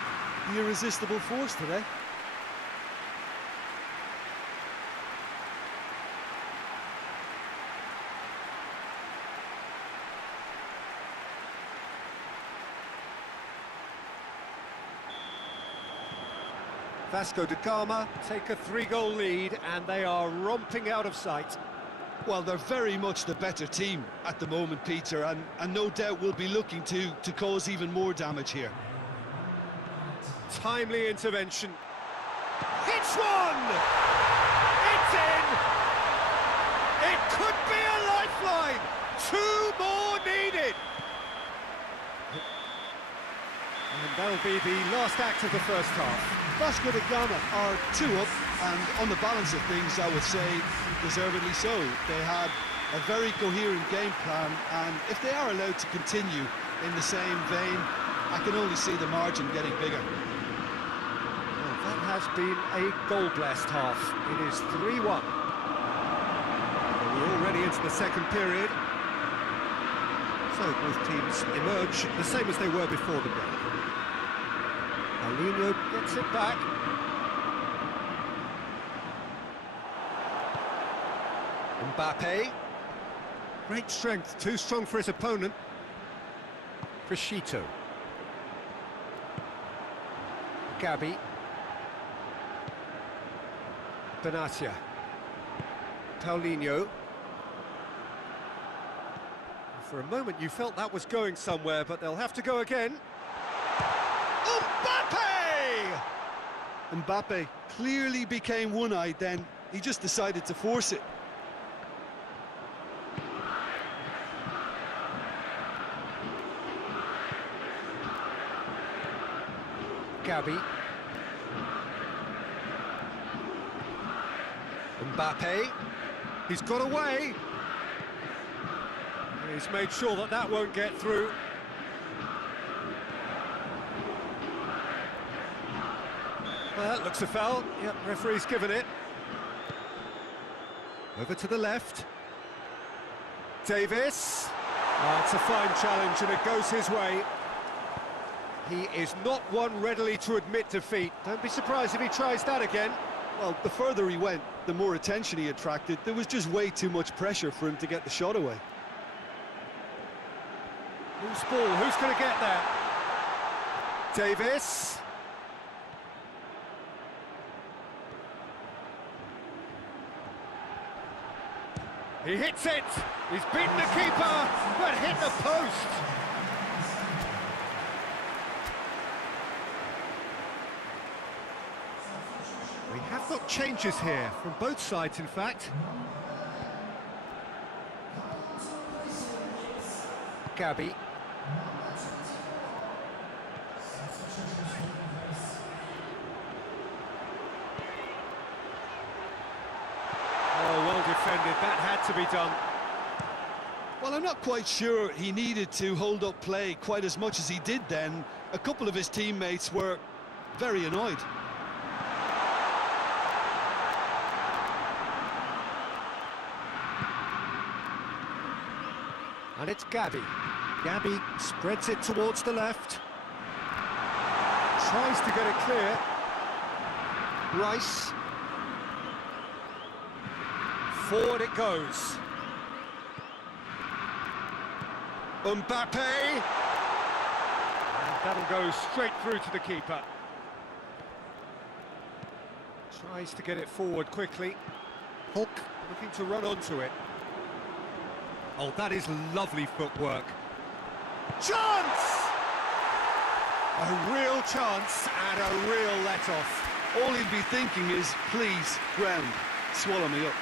The irresistible force today. Vasco da Gama take a 3-goal lead, and they are romping out of sight. Well, they're very much the better team at the moment, Peter, and no doubt will be looking to cause even more damage here. Timely intervention. It's one! It's in! It could be a lifeline! 2 more needed! And that'll be the last act of the first half. Vasco da Gama are 2 up, and on the balance of things, I would say deservedly so. They had a very coherent game plan, and if they are allowed to continue in the same vein, I can only see the margin getting bigger. Well, that has been a goal-blessed half. It is 3-1. We're already into the second period. So both teams emerge the same as they were before the break. Paulinho gets it back. Mbappe. Great strength, too strong for his opponent. Crescito. Gabi. Benatia. Paulinho. For a moment you felt that was going somewhere, but they'll have to go again. Mbappe clearly became one-eyed then. He just decided to force it. Gabi. Mbappe. He's got away. He's made sure that that won't get through. Well, that looks a foul. Yep, referee's given it. Over to the left. Davis. It's a fine challenge and it goes his way. He is not one readily to admit defeat. Don't be surprised if he tries that again. Well, the further he went, the more attention he attracted. There was just way too much pressure for him to get the shot away. Loose ball, who's going to get that? Davis. He hits it! He's beaten the keeper, but hit the post! We have got changes here, from both sides in fact. Gabby. Oh, well defended, that had to be done. Well, I'm not quite sure he needed to hold up play quite as much as he did then. A couple of his teammates were very annoyed. And it's Gabby. Gabby spreads it towards the left. Tries to get it clear. Rice. Forward it goes. Mbappe. And that'll go straight through to the keeper. Tries to get it forward quickly. Hulk looking to run onto it. Oh, that is lovely footwork. Chance! A real chance and a real let-off. All he'd be thinking is, please, ground, swallow me up.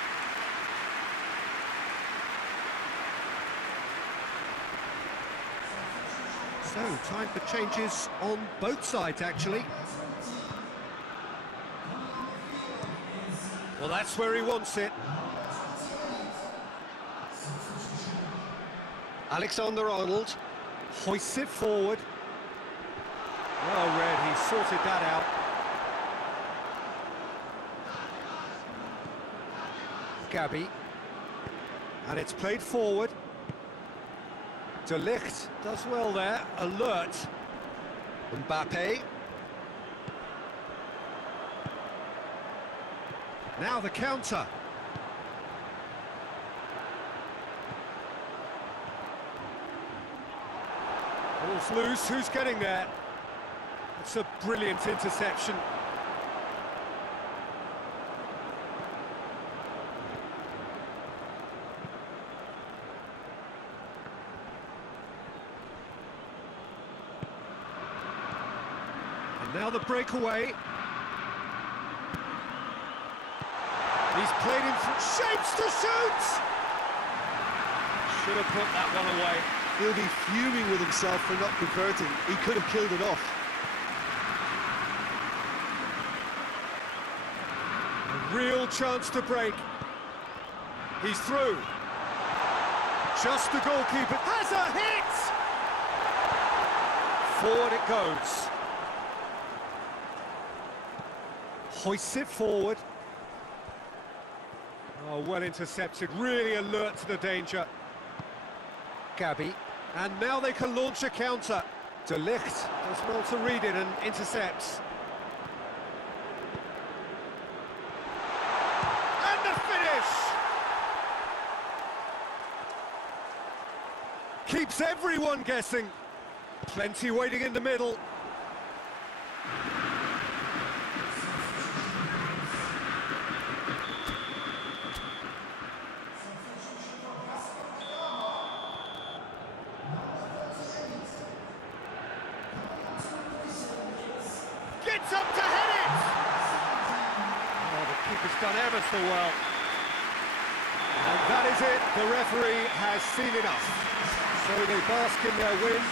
So, time for changes on both sides, actually. Well, that's where he wants it. Alexander-Arnold hoists it forward. Well read, he sorted that out. Gabby. And it's played forward. De Ligt does well there, alert. Mbappe. Now the counter. Ball's loose, who's getting there? It's a brilliant interception. And now the breakaway. He's played in shapes to shoot! Should have put that one away. He'll be fuming with himself for not converting. He could have killed it off. A real chance to break. He's through. Just the goalkeeper has a hit! Forward it goes. Hoists it forward. Oh, well intercepted, really alert to the danger. Gabby, and now they can launch a counter. De Ligt does well to read it and intercepts. And the finish! Keeps everyone guessing. Plenty waiting in the middle. Gets up to head it! Oh, the keeper's done ever so well. And that is it, the referee has seen enough. So they bask in their win.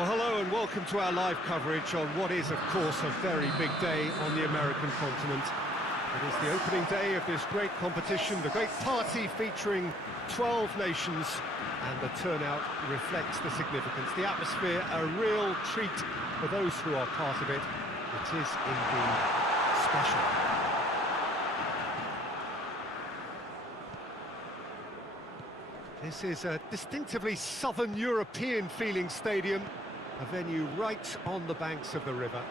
Well, hello and welcome to our live coverage on what is, of course, a very big day on the American continent. It is the opening day of this great competition, the great party featuring 12 nations, and the turnout reflects the significance. The atmosphere, a real treat for those who are part of it. It is indeed special. This is a distinctively southern European feeling stadium, a venue right on the banks of the river.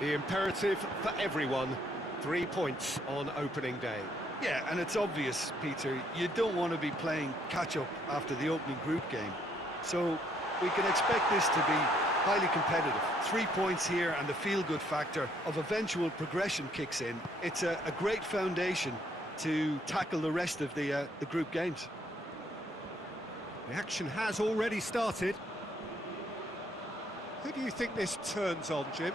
The imperative for everyone, 3 points on opening day. Yeah, and it's obvious, Peter, you don't want to be playing catch-up after the opening group game. So we can expect this to be highly competitive. 3 points here and the feel-good factor of eventual progression kicks in. It's a great foundation to tackle the rest of the group games. The action has already started. Who do you think this turns on, Jim?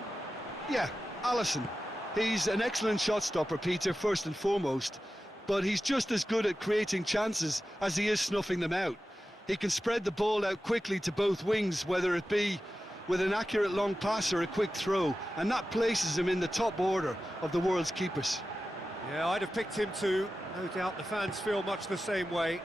Yeah, Alisson. He's an excellent shot stopper, Peter, first and foremost, but he's just as good at creating chances as he is snuffing them out. He can spread the ball out quickly to both wings, whether it be with an accurate long pass or a quick throw, and that places him in the top order of the world's keepers. Yeah, I'd have picked him too. No doubt the fans feel much the same way.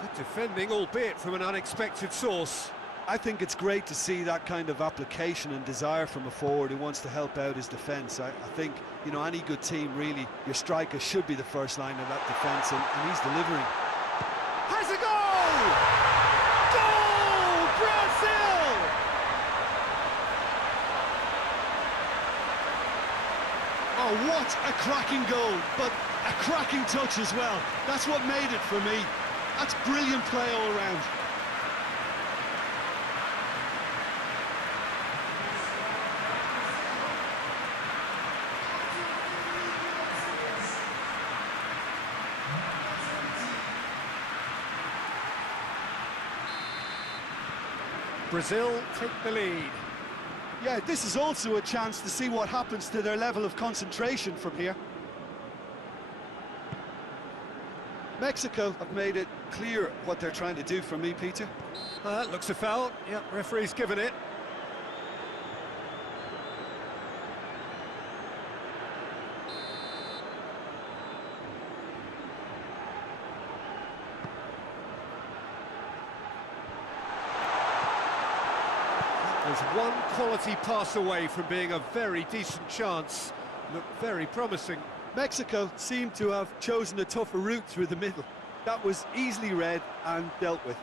Good defending, albeit from an unexpected source. I think it's great to see that kind of application and desire from a forward who wants to help out his defence. I think, you know, any good team, really, your striker should be the first line of that defence, and he's delivering. Has a goal! Goal! Brazil! Oh, what a cracking goal, but a cracking touch as well. That's what made it for me. That's brilliant play all around. Brazil take the lead. Yeah, this is also a chance to see what happens to their level of concentration from here. Mexico have made it clear what they're trying to do for me, Peter. That looks a foul. Yep, referee's given it. Was one quality pass away from being a very decent chance. Looked very promising. Mexico seemed to have chosen a tougher route through the middle. That was easily read and dealt with.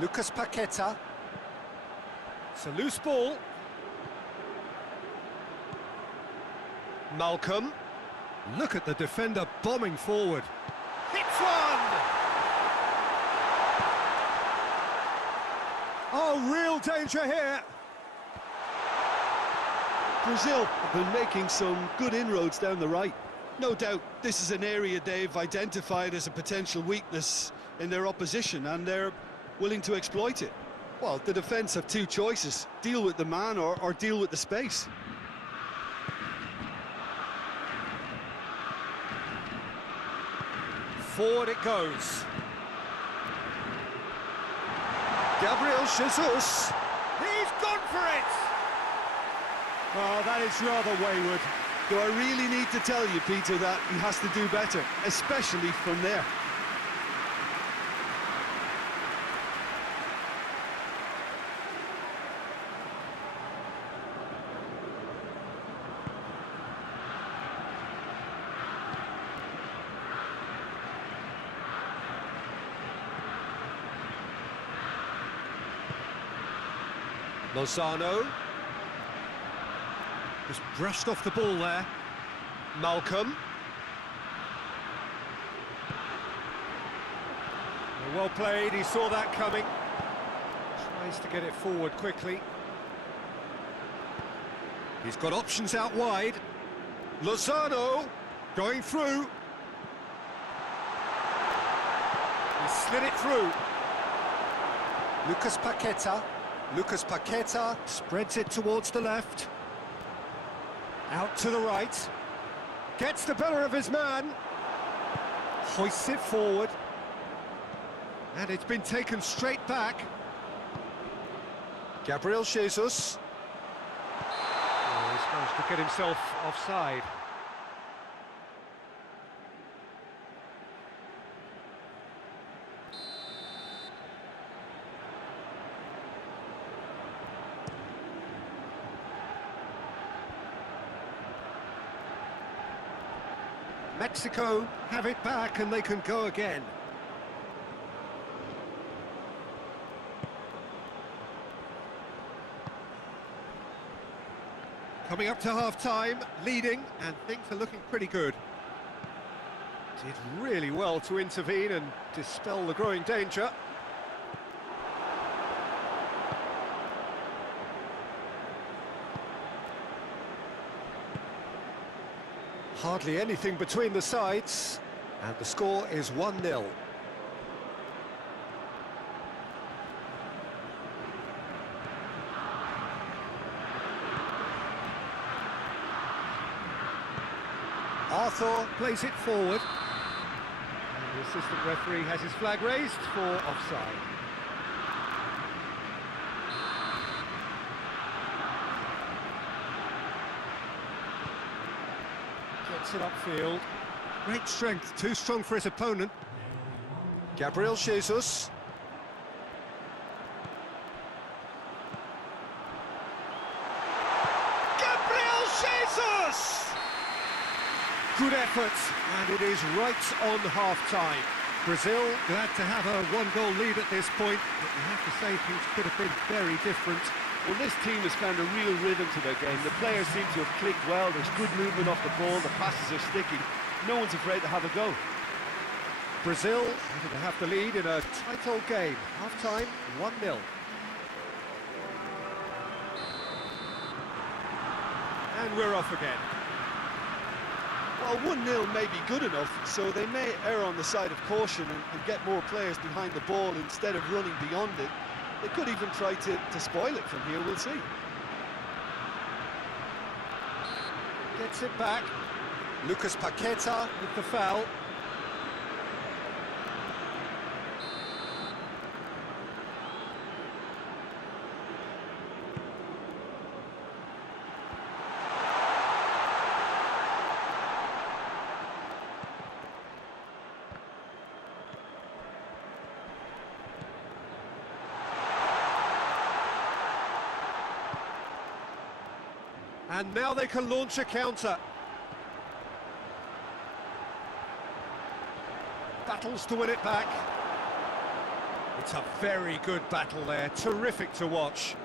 Lucas Paqueta. It's a loose ball. Malcolm. Look at the defender bombing forward. Hits one! Oh, real danger here. Brazil have been making some good inroads down the right. No doubt this is an area they've identified as a potential weakness in their opposition, and they're willing to exploit it. Well, the defence have two choices: deal with the man or deal with the space. Forward it goes. Gabriel Jesus. He's gone for it! Oh, that is rather wayward. Do I really need to tell you, Peter, that he has to do better, especially from there? Lozano. Just brushed off the ball there. Malcolm. Well played, he saw that coming. Tries to get it forward quickly. He's got options out wide. Lozano going through. He slid it through. Lucas Paqueta. Lucas Paqueta spreads it towards the left. Out to the right. Gets the better of his man. Hoists it forward. And it's been taken straight back. Gabriel Jesus. Oh, he's managed to get himself offside. Mexico have it back and they can go again. Coming up to half-time, leading, and things are looking pretty good. Did really well to intervene and dispel the growing danger. Hardly anything between the sides, and the score is 1-0. Arthur plays it forward. And the assistant referee has his flag raised for offside. Gets it upfield. Great strength, too strong for his opponent. Gabriel Jesus. Gabriel Jesus! Good effort, and it is right on half-time. Brazil glad to have a one-goal lead at this point, but you have to say things could have been very different. Well, this team has found a real rhythm to their game. The players seem to have clicked well. There's good movement off the ball. The passes are sticking. No one's afraid to have a go. Brazil happy to have the lead in a tight old game. Half-time, 1-0. And we're off again. Well, 1-0 may be good enough, so they may err on the side of caution and get more players behind the ball instead of running beyond it. They could even try to spoil it from here, we'll see. Gets it back. Lucas Paqueta with the foul. And now they can launch a counter. Battles to win it back. It's a very good battle there, terrific to watch.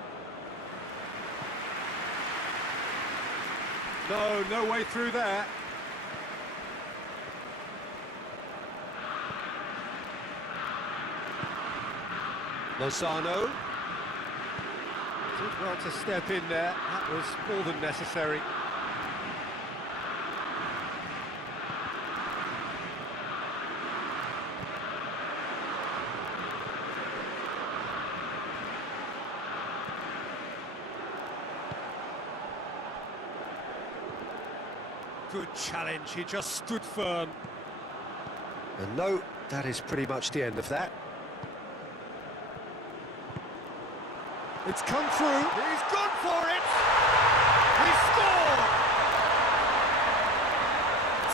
No way through there. Lozano. Did well to step in there, that was more than necessary. Good challenge, he just stood firm. And no, that is pretty much the end of that. It's come through, he's gone for it! He scored!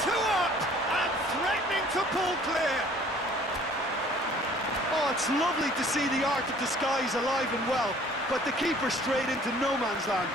2 up and threatening to pull clear! Oh, it's lovely to see the art of the skies alive and well, but the keeper straight into no man's land.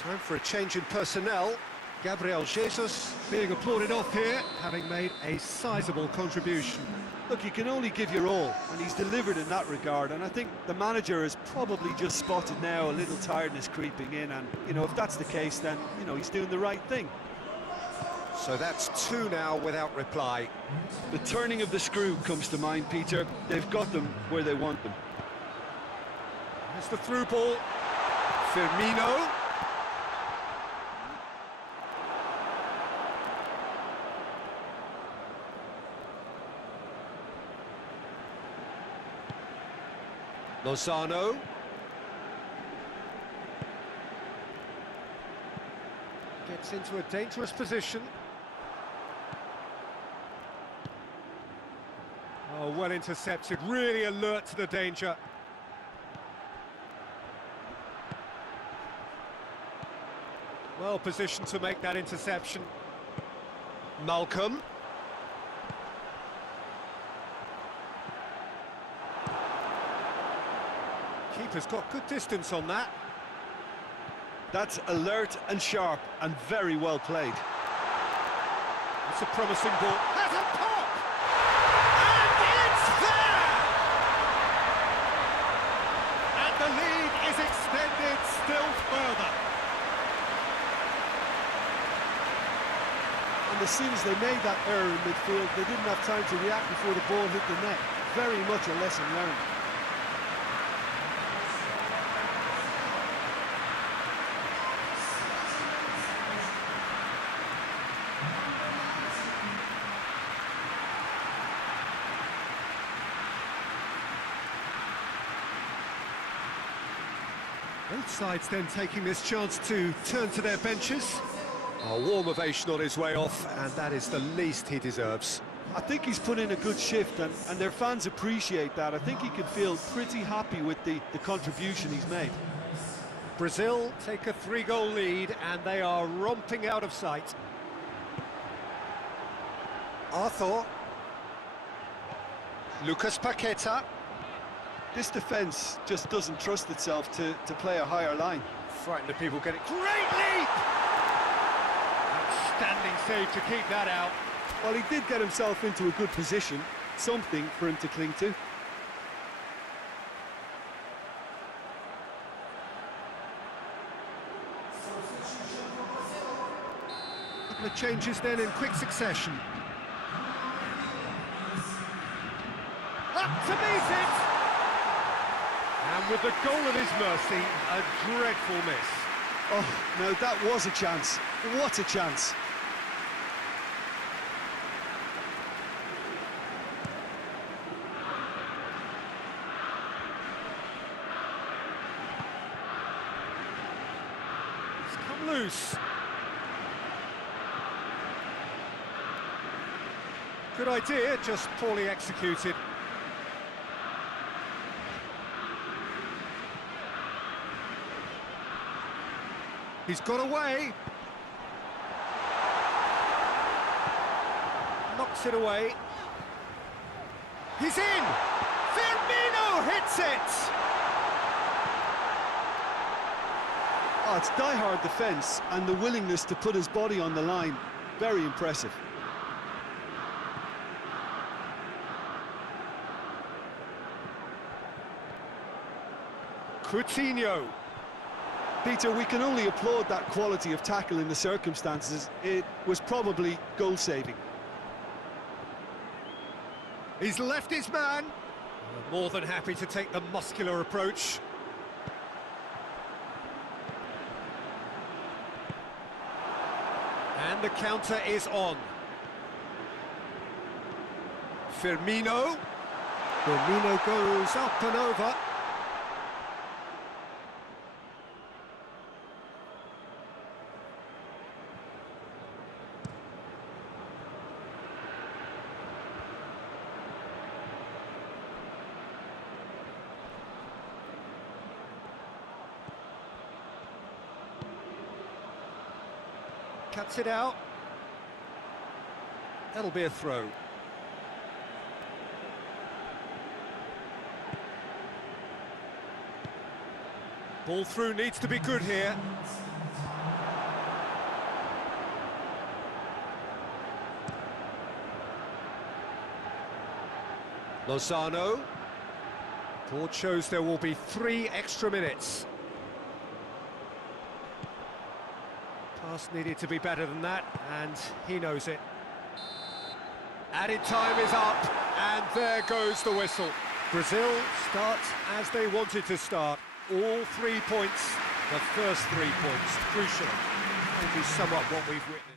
Time for a change in personnel. Gabriel Jesus being applauded off here, having made a sizable contribution. Look, you can only give your all, and he's delivered in that regard, and I think the manager has probably just spotted now a little tiredness creeping in, and, you know, if that's the case, then, you know, he's doing the right thing. So that's two now without reply. The turning of the screw comes to mind, Peter. They've got them where they want them. It's the through ball. Firmino. Lozano. Gets into a dangerous position. Oh, well intercepted, really alert to the danger. Well positioned to make that interception. Malcolm. Keeper's got good distance on that. That's alert and sharp and very well played. It's a promising ball. Has a pop! And it's there! And the lead is extended still further. And as soon as they made that error in midfield, they didn't have time to react before the ball hit the net. Very much a lesson learned. Both sides then taking this chance to turn to their benches. A warm ovation on his way off, and that is the least he deserves. I think he's put in a good shift, and their fans appreciate that. I think he can feel pretty happy with the contribution he's made. Brazil take a 3-goal lead, and they are romping out of sight. Arthur. Lucas Paqueta. This defence just doesn't trust itself to play a higher line. Frightened of people getting... Great leap! Outstanding save to keep that out. Well, he did get himself into a good position, something for him to cling to. Couple of changes then in quick succession. Up to meet it! And with the goal at his mercy, a dreadful miss. Oh, no, that was a chance. What a chance. It's come loose. Good idea, just poorly executed. He's got away. Knocks it away. He's in! Firmino hits it! Oh, it's die-hard defence and the willingness to put his body on the line. Very impressive. Coutinho. Peter, we can only applaud that quality of tackle in the circumstances. It was probably goal-saving. He's left his man. More than happy to take the muscular approach. And the counter is on. Firmino. Firmino goes up and over. Cuts it out. That'll be a throw. Ball through needs to be good here. Lozano. Board shows there will be 3 extra minutes. Pass needed to be better than that, and he knows it. Added time is up, and there goes the whistle. Brazil starts as they wanted to start. All 3 points, the first 3 points, crucial. Maybe somewhat what we've witnessed.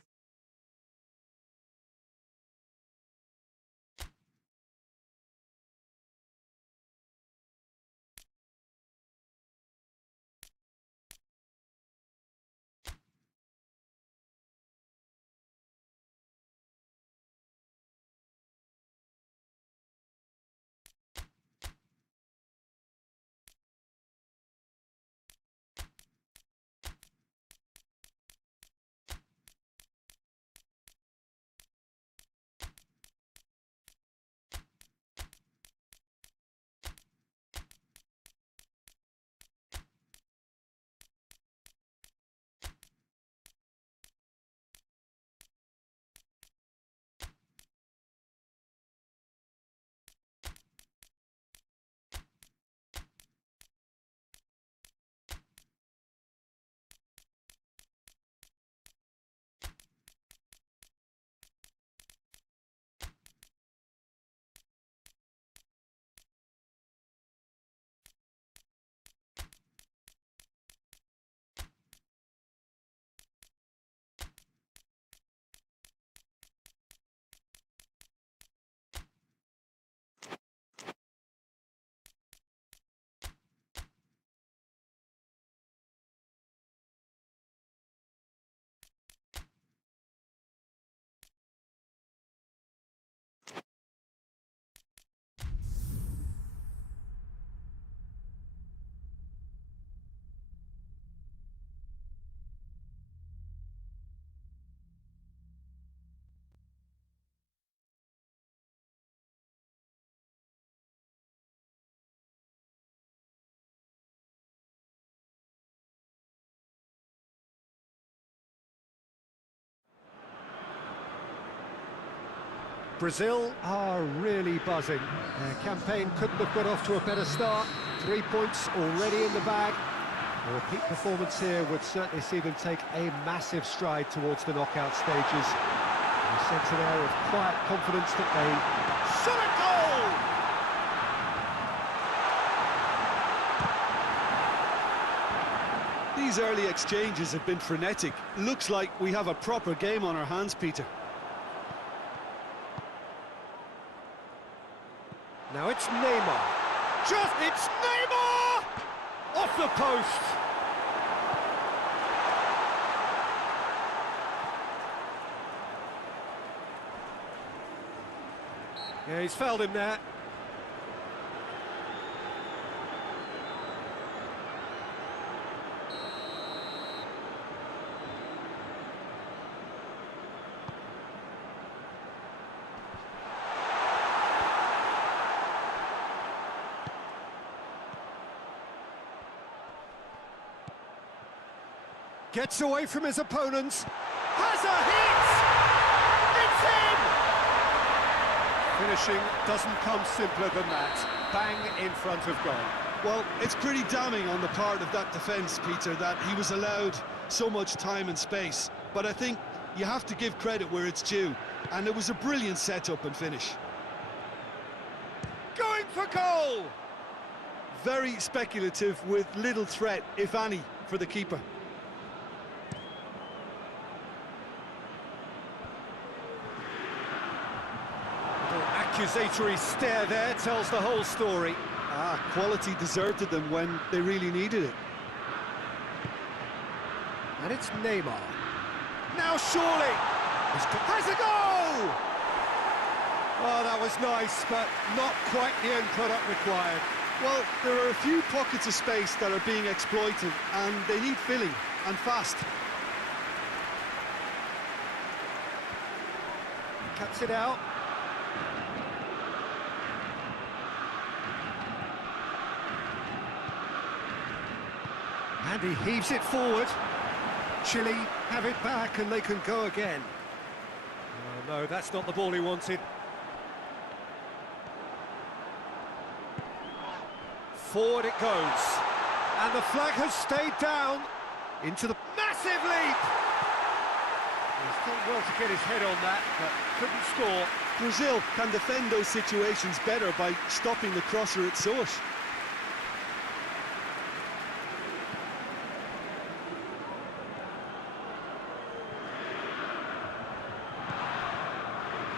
Brazil are really buzzing. Their campaign couldn't have got off to a better start. 3 points already in the bag. A repeat performance here would certainly see them take a massive stride towards the knockout stages. You sense an air of quiet confidence that they shot a goal! These early exchanges have been frenetic. Looks like we have a proper game on our hands, Peter. Now it's Neymar. It's Neymar! Off the post! Yeah, he's fouled him there. Gets away from his opponents, has a hit! It's in! Finishing doesn't come simpler than that. Bang in front of goal. Well, it's pretty damning on the part of that defence, Peter, that he was allowed so much time and space. But I think you have to give credit where it's due, and it was a brilliant setup and finish. Going for goal! Very speculative with little threat, if any, for the keeper. Accusatory stare there tells the whole story. Quality deserted them when they really needed it. And it's Neymar. Now surely! Has a goal! Oh, that was nice, but not quite the end product required. Well, there are a few pockets of space that are being exploited, and they need filling, and fast. Cuts it out. And he heaves it forward. Chile have it back and they can go again. Oh, no, that's not the ball he wanted. Forward it goes. And the flag has stayed down into the massive leap. He's done well to get his head on that, but couldn't score. Brazil can defend those situations better by stopping the crosser at source.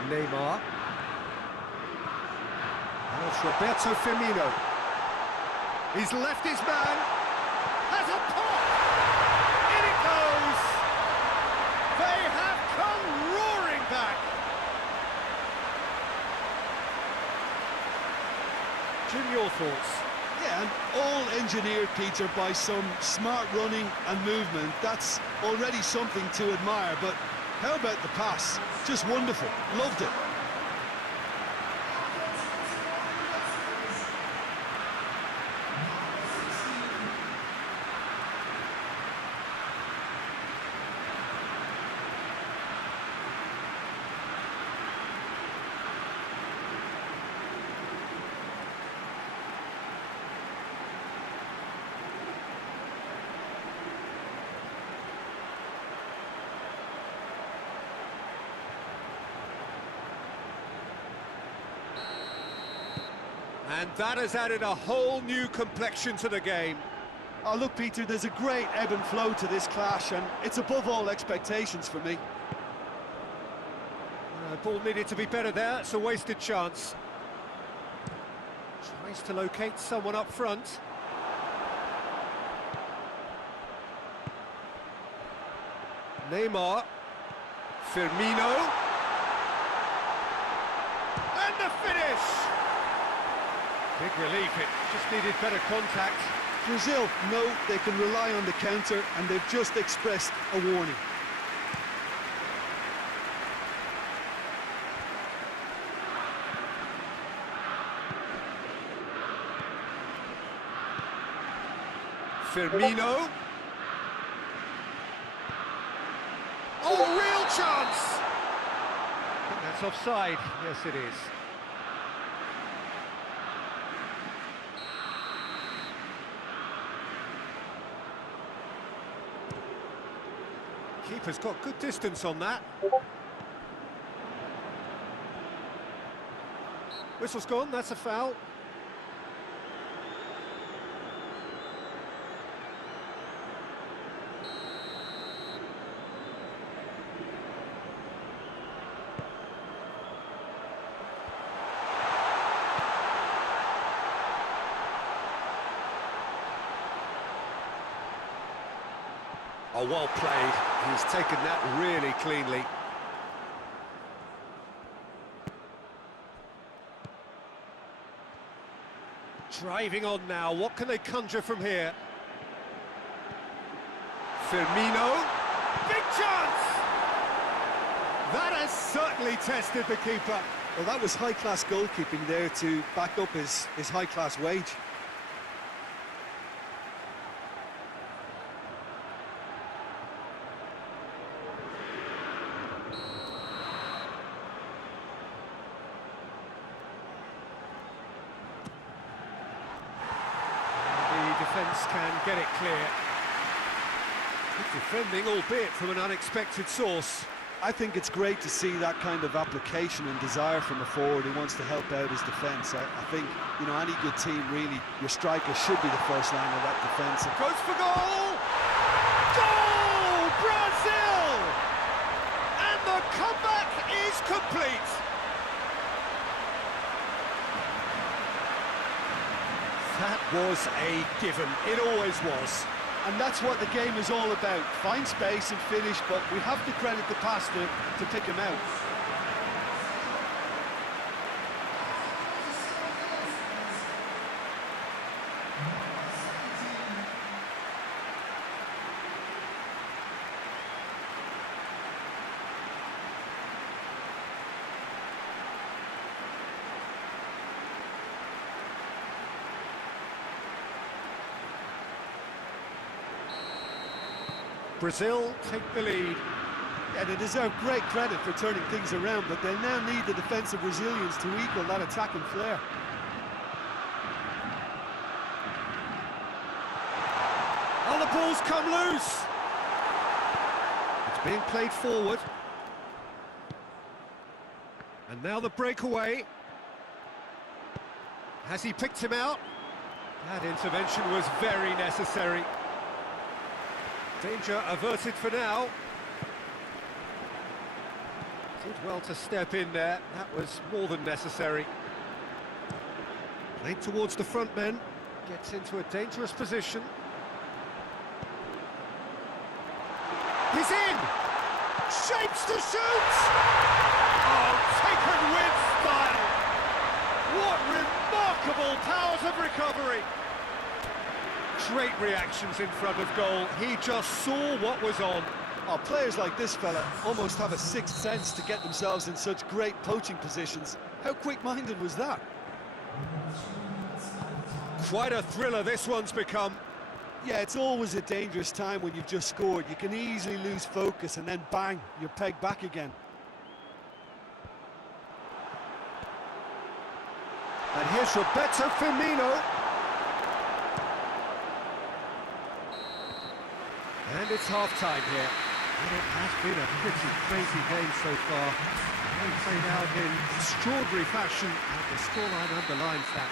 Neymar. And it's Roberto Firmino. He's left his man. Has a pop! In it goes! They have come roaring back! Jim, your thoughts? Yeah, and all engineered, Peter, by some smart running and movement. That's already something to admire, but how about the pass? Just wonderful. Loved it. And that has added a whole new complexion to the game. Oh, look, Peter, there's a great ebb and flow to this clash, and it's above all expectations for me. Ball needed to be better there, it's a wasted chance. Tries to locate someone up front. Neymar. Firmino. And the finish! Big relief, it just needed better contact. Brazil know they can rely on the counter, and they've just expressed a warning. Firmino. Oh, real chance! I think that's offside. Yes, it is. Keeper's got good distance on that. Whistle's gone, that's a foul. Oh, well played. He's taken that really cleanly. Driving on now. What can they conjure from here? Firmino. Big chance! That has certainly tested the keeper. Well, that was high-class goalkeeping there to back up his high-class wage. Defence can get it clear. Good defending, albeit from an unexpected source. I think it's great to see that kind of application and desire from a forward who wants to help out his defence. I think, you know, any good team, really, your striker should be the first line of that defence. Goes for goal! Goal! Brazil! And the comeback is complete! That was a given. It always was. And that's what the game is all about. Find space and finish, but we have to credit the pass to pick him out. Brazil take the lead. Yeah, they deserve great credit for turning things around, but they now need the defensive resilience to equal that attacking flair. Oh, the ball's come loose! It's being played forward. And now the breakaway. Has he picked him out? That intervention was very necessary. Danger averted for now. Did well to step in there. That was more than necessary. Played towards the front men. Gets into a dangerous position. He's in! Shapes to shoot! Oh, taken with style! What remarkable powers of recovery! Great reactions in front of goal. He just saw what was on. Oh, players like this fella almost have a sixth sense to get themselves in such great poaching positions. How quick-minded was that? Quite a thriller this one's become. Yeah, it's always a dangerous time when you've just scored. You can easily lose focus and then bang, you're pegged back again. And here's Roberto Firmino. And it's half-time here. And it has been a pretty crazy game so far. They played out in extraordinary fashion, and the scoreline underlines that.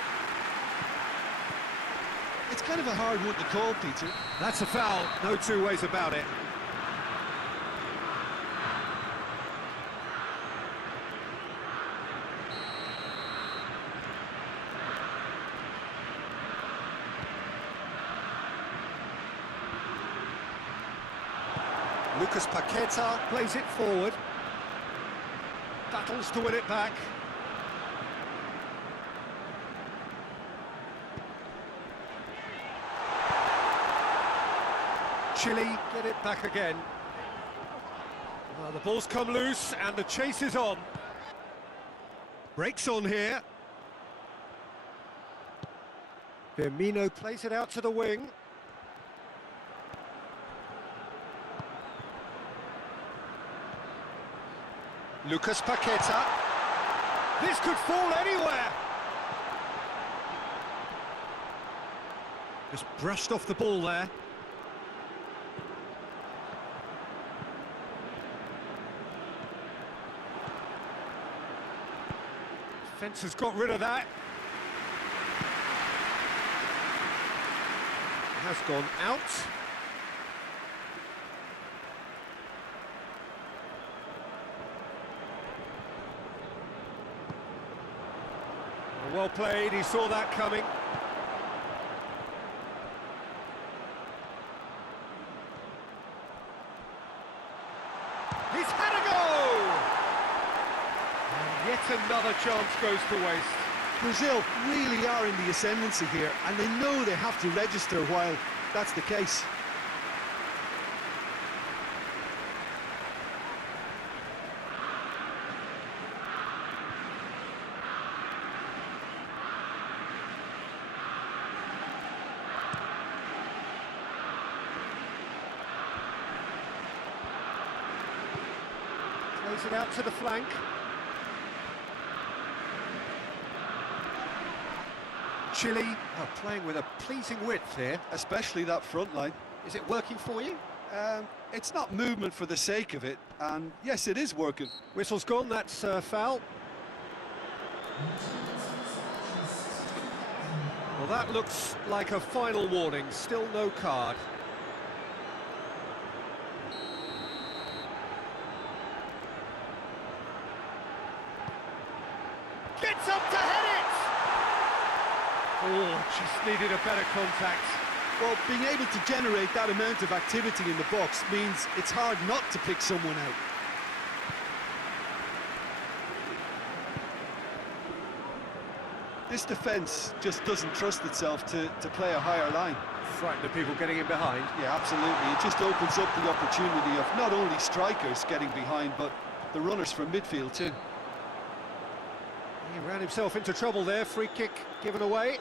It's kind of a hard one to call, Peter. That's a foul, no two ways about it. Lucas Paqueta plays it forward. Battles to win it back. Chile get it back again. Well, the ball's come loose and the chase is on. Breaks on here. Firmino plays it out to the wing. Lucas Paqueta. This could fall anywhere. Just brushed off the ball there. Defence has got rid of that. Has gone out. Well played, he saw that coming. He's had a go! And yet another chance goes to waste. Brazil really are in the ascendancy here, and they know they have to register while that's the case. Plays it out to the flank. Chile are playing with a pleasing width here. Especially that front line. Is it working for you? It's not movement for the sake of it, and yes, it is working. Whistle's gone, that's foul. Well, that looks like a final warning, still no card. Gets up to head it! Oh, just needed a better contact. Well, being able to generate that amount of activity in the box means it's hard not to pick someone out. This defence just doesn't trust itself to play a higher line. Frightened of people getting in behind. Yeah, absolutely. It just opens up the opportunity of not only strikers getting behind, but the runners from midfield too. He ran himself into trouble there, free kick given away.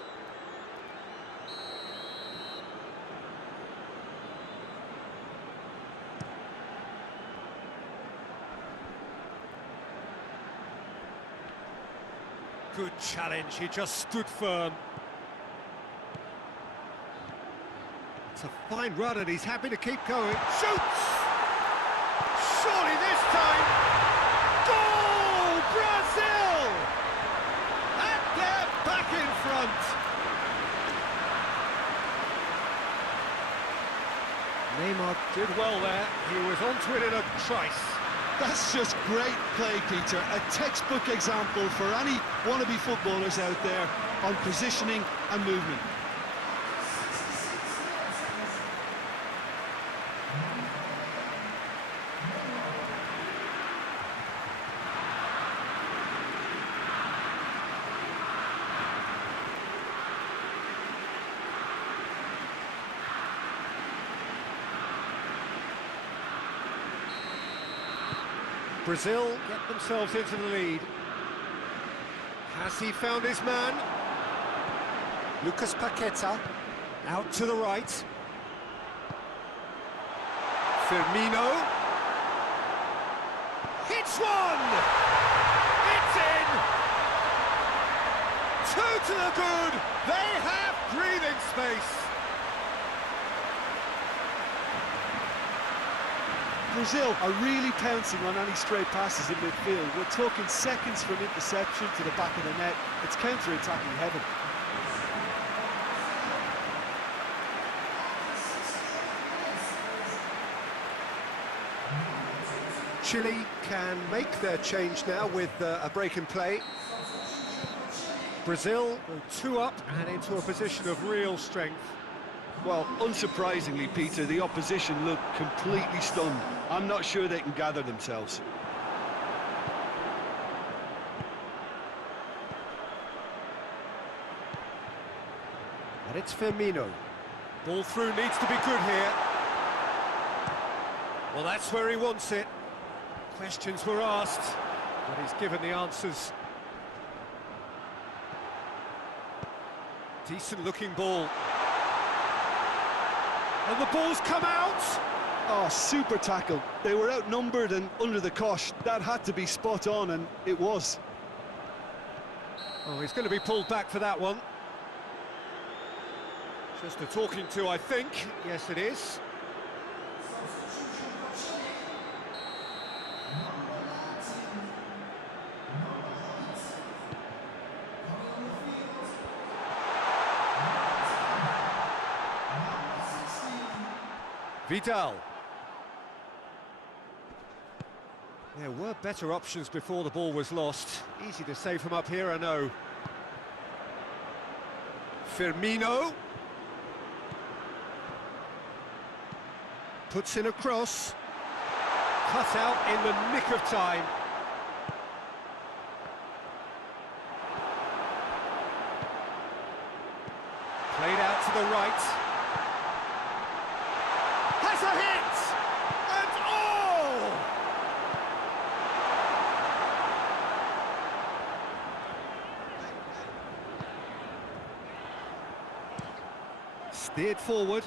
Good challenge, he just stood firm. It's a fine run and he's happy to keep going. Shoots! Surely this time. Goal! Brazil! And they're back in front. Neymar did well there. He was onto it in a trice. That's just great play, Peter. A textbook example for any wannabe footballers out there on positioning and movement. Brazil get themselves into the lead. Has he found his man? Lucas Paqueta out to the right. Firmino hits one! It's in! Two to the good! They have breathing space! Brazil are really pouncing on any stray passes in midfield. We're talking seconds from interception to the back of the net. It's counter-attacking heaven. Chile can make their change now with a break in play. Brazil go 2 up and into a position of real strength. Well, unsurprisingly, Peter, the opposition look completely stunned. I'm not sure they can gather themselves. And it's Firmino. Ball through needs to be good here. Well, that's where he wants it. Questions were asked, but he's given the answers. Decent looking ball. And the ball's come out! Oh, super tackle. They were outnumbered and under the cosh. That had to be spot on, and it was. Oh, he's going to be pulled back for that one. Just a talking to, I think. Yes, it is. Vidal. There were better options before the ball was lost. Easy to save from up here, I know. Firmino. Puts in a cross. Cut out in the nick of time. Played out to the right. Has a hit! And oh! Steered forward.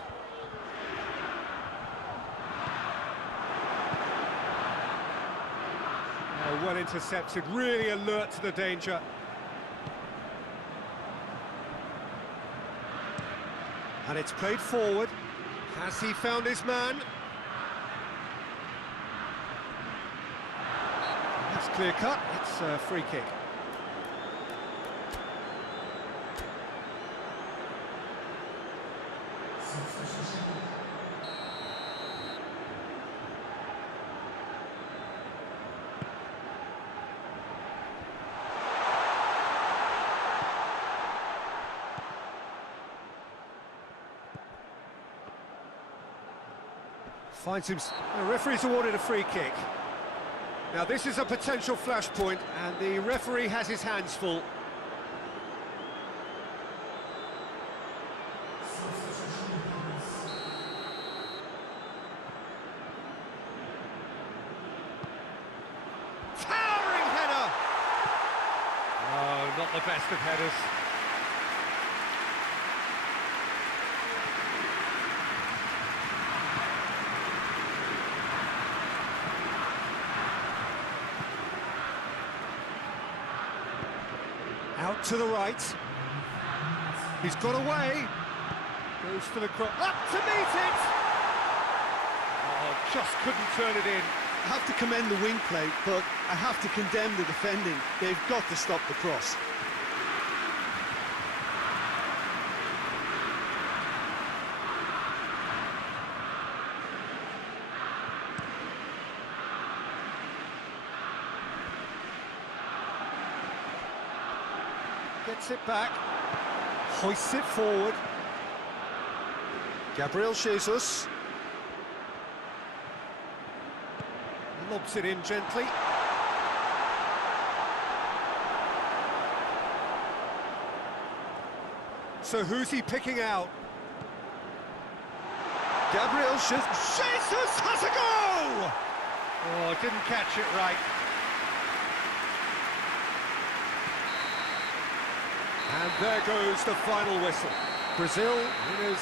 Oh, well intercepted, really alert to the danger. And it's played forward. Has he found his man? That's clear cut, it's a free kick. Finds him. The referee's awarded a free kick. Now this is a potential flashpoint, and the referee has his hands full. Towering header! Oh, not the best of headers. Out to the right. He's got away. Goes for the cross. Up to meet it! Oh, just couldn't turn it in. I have to commend the wing play, but I have to condemn the defending. They've got to stop the cross. Gets it back, hoists it forward. Gabriel Jesus. Lobs it in gently. So who's he picking out? Gabriel Jesus has a go! Oh, didn't catch it right. And there goes the final whistle. Brazil winners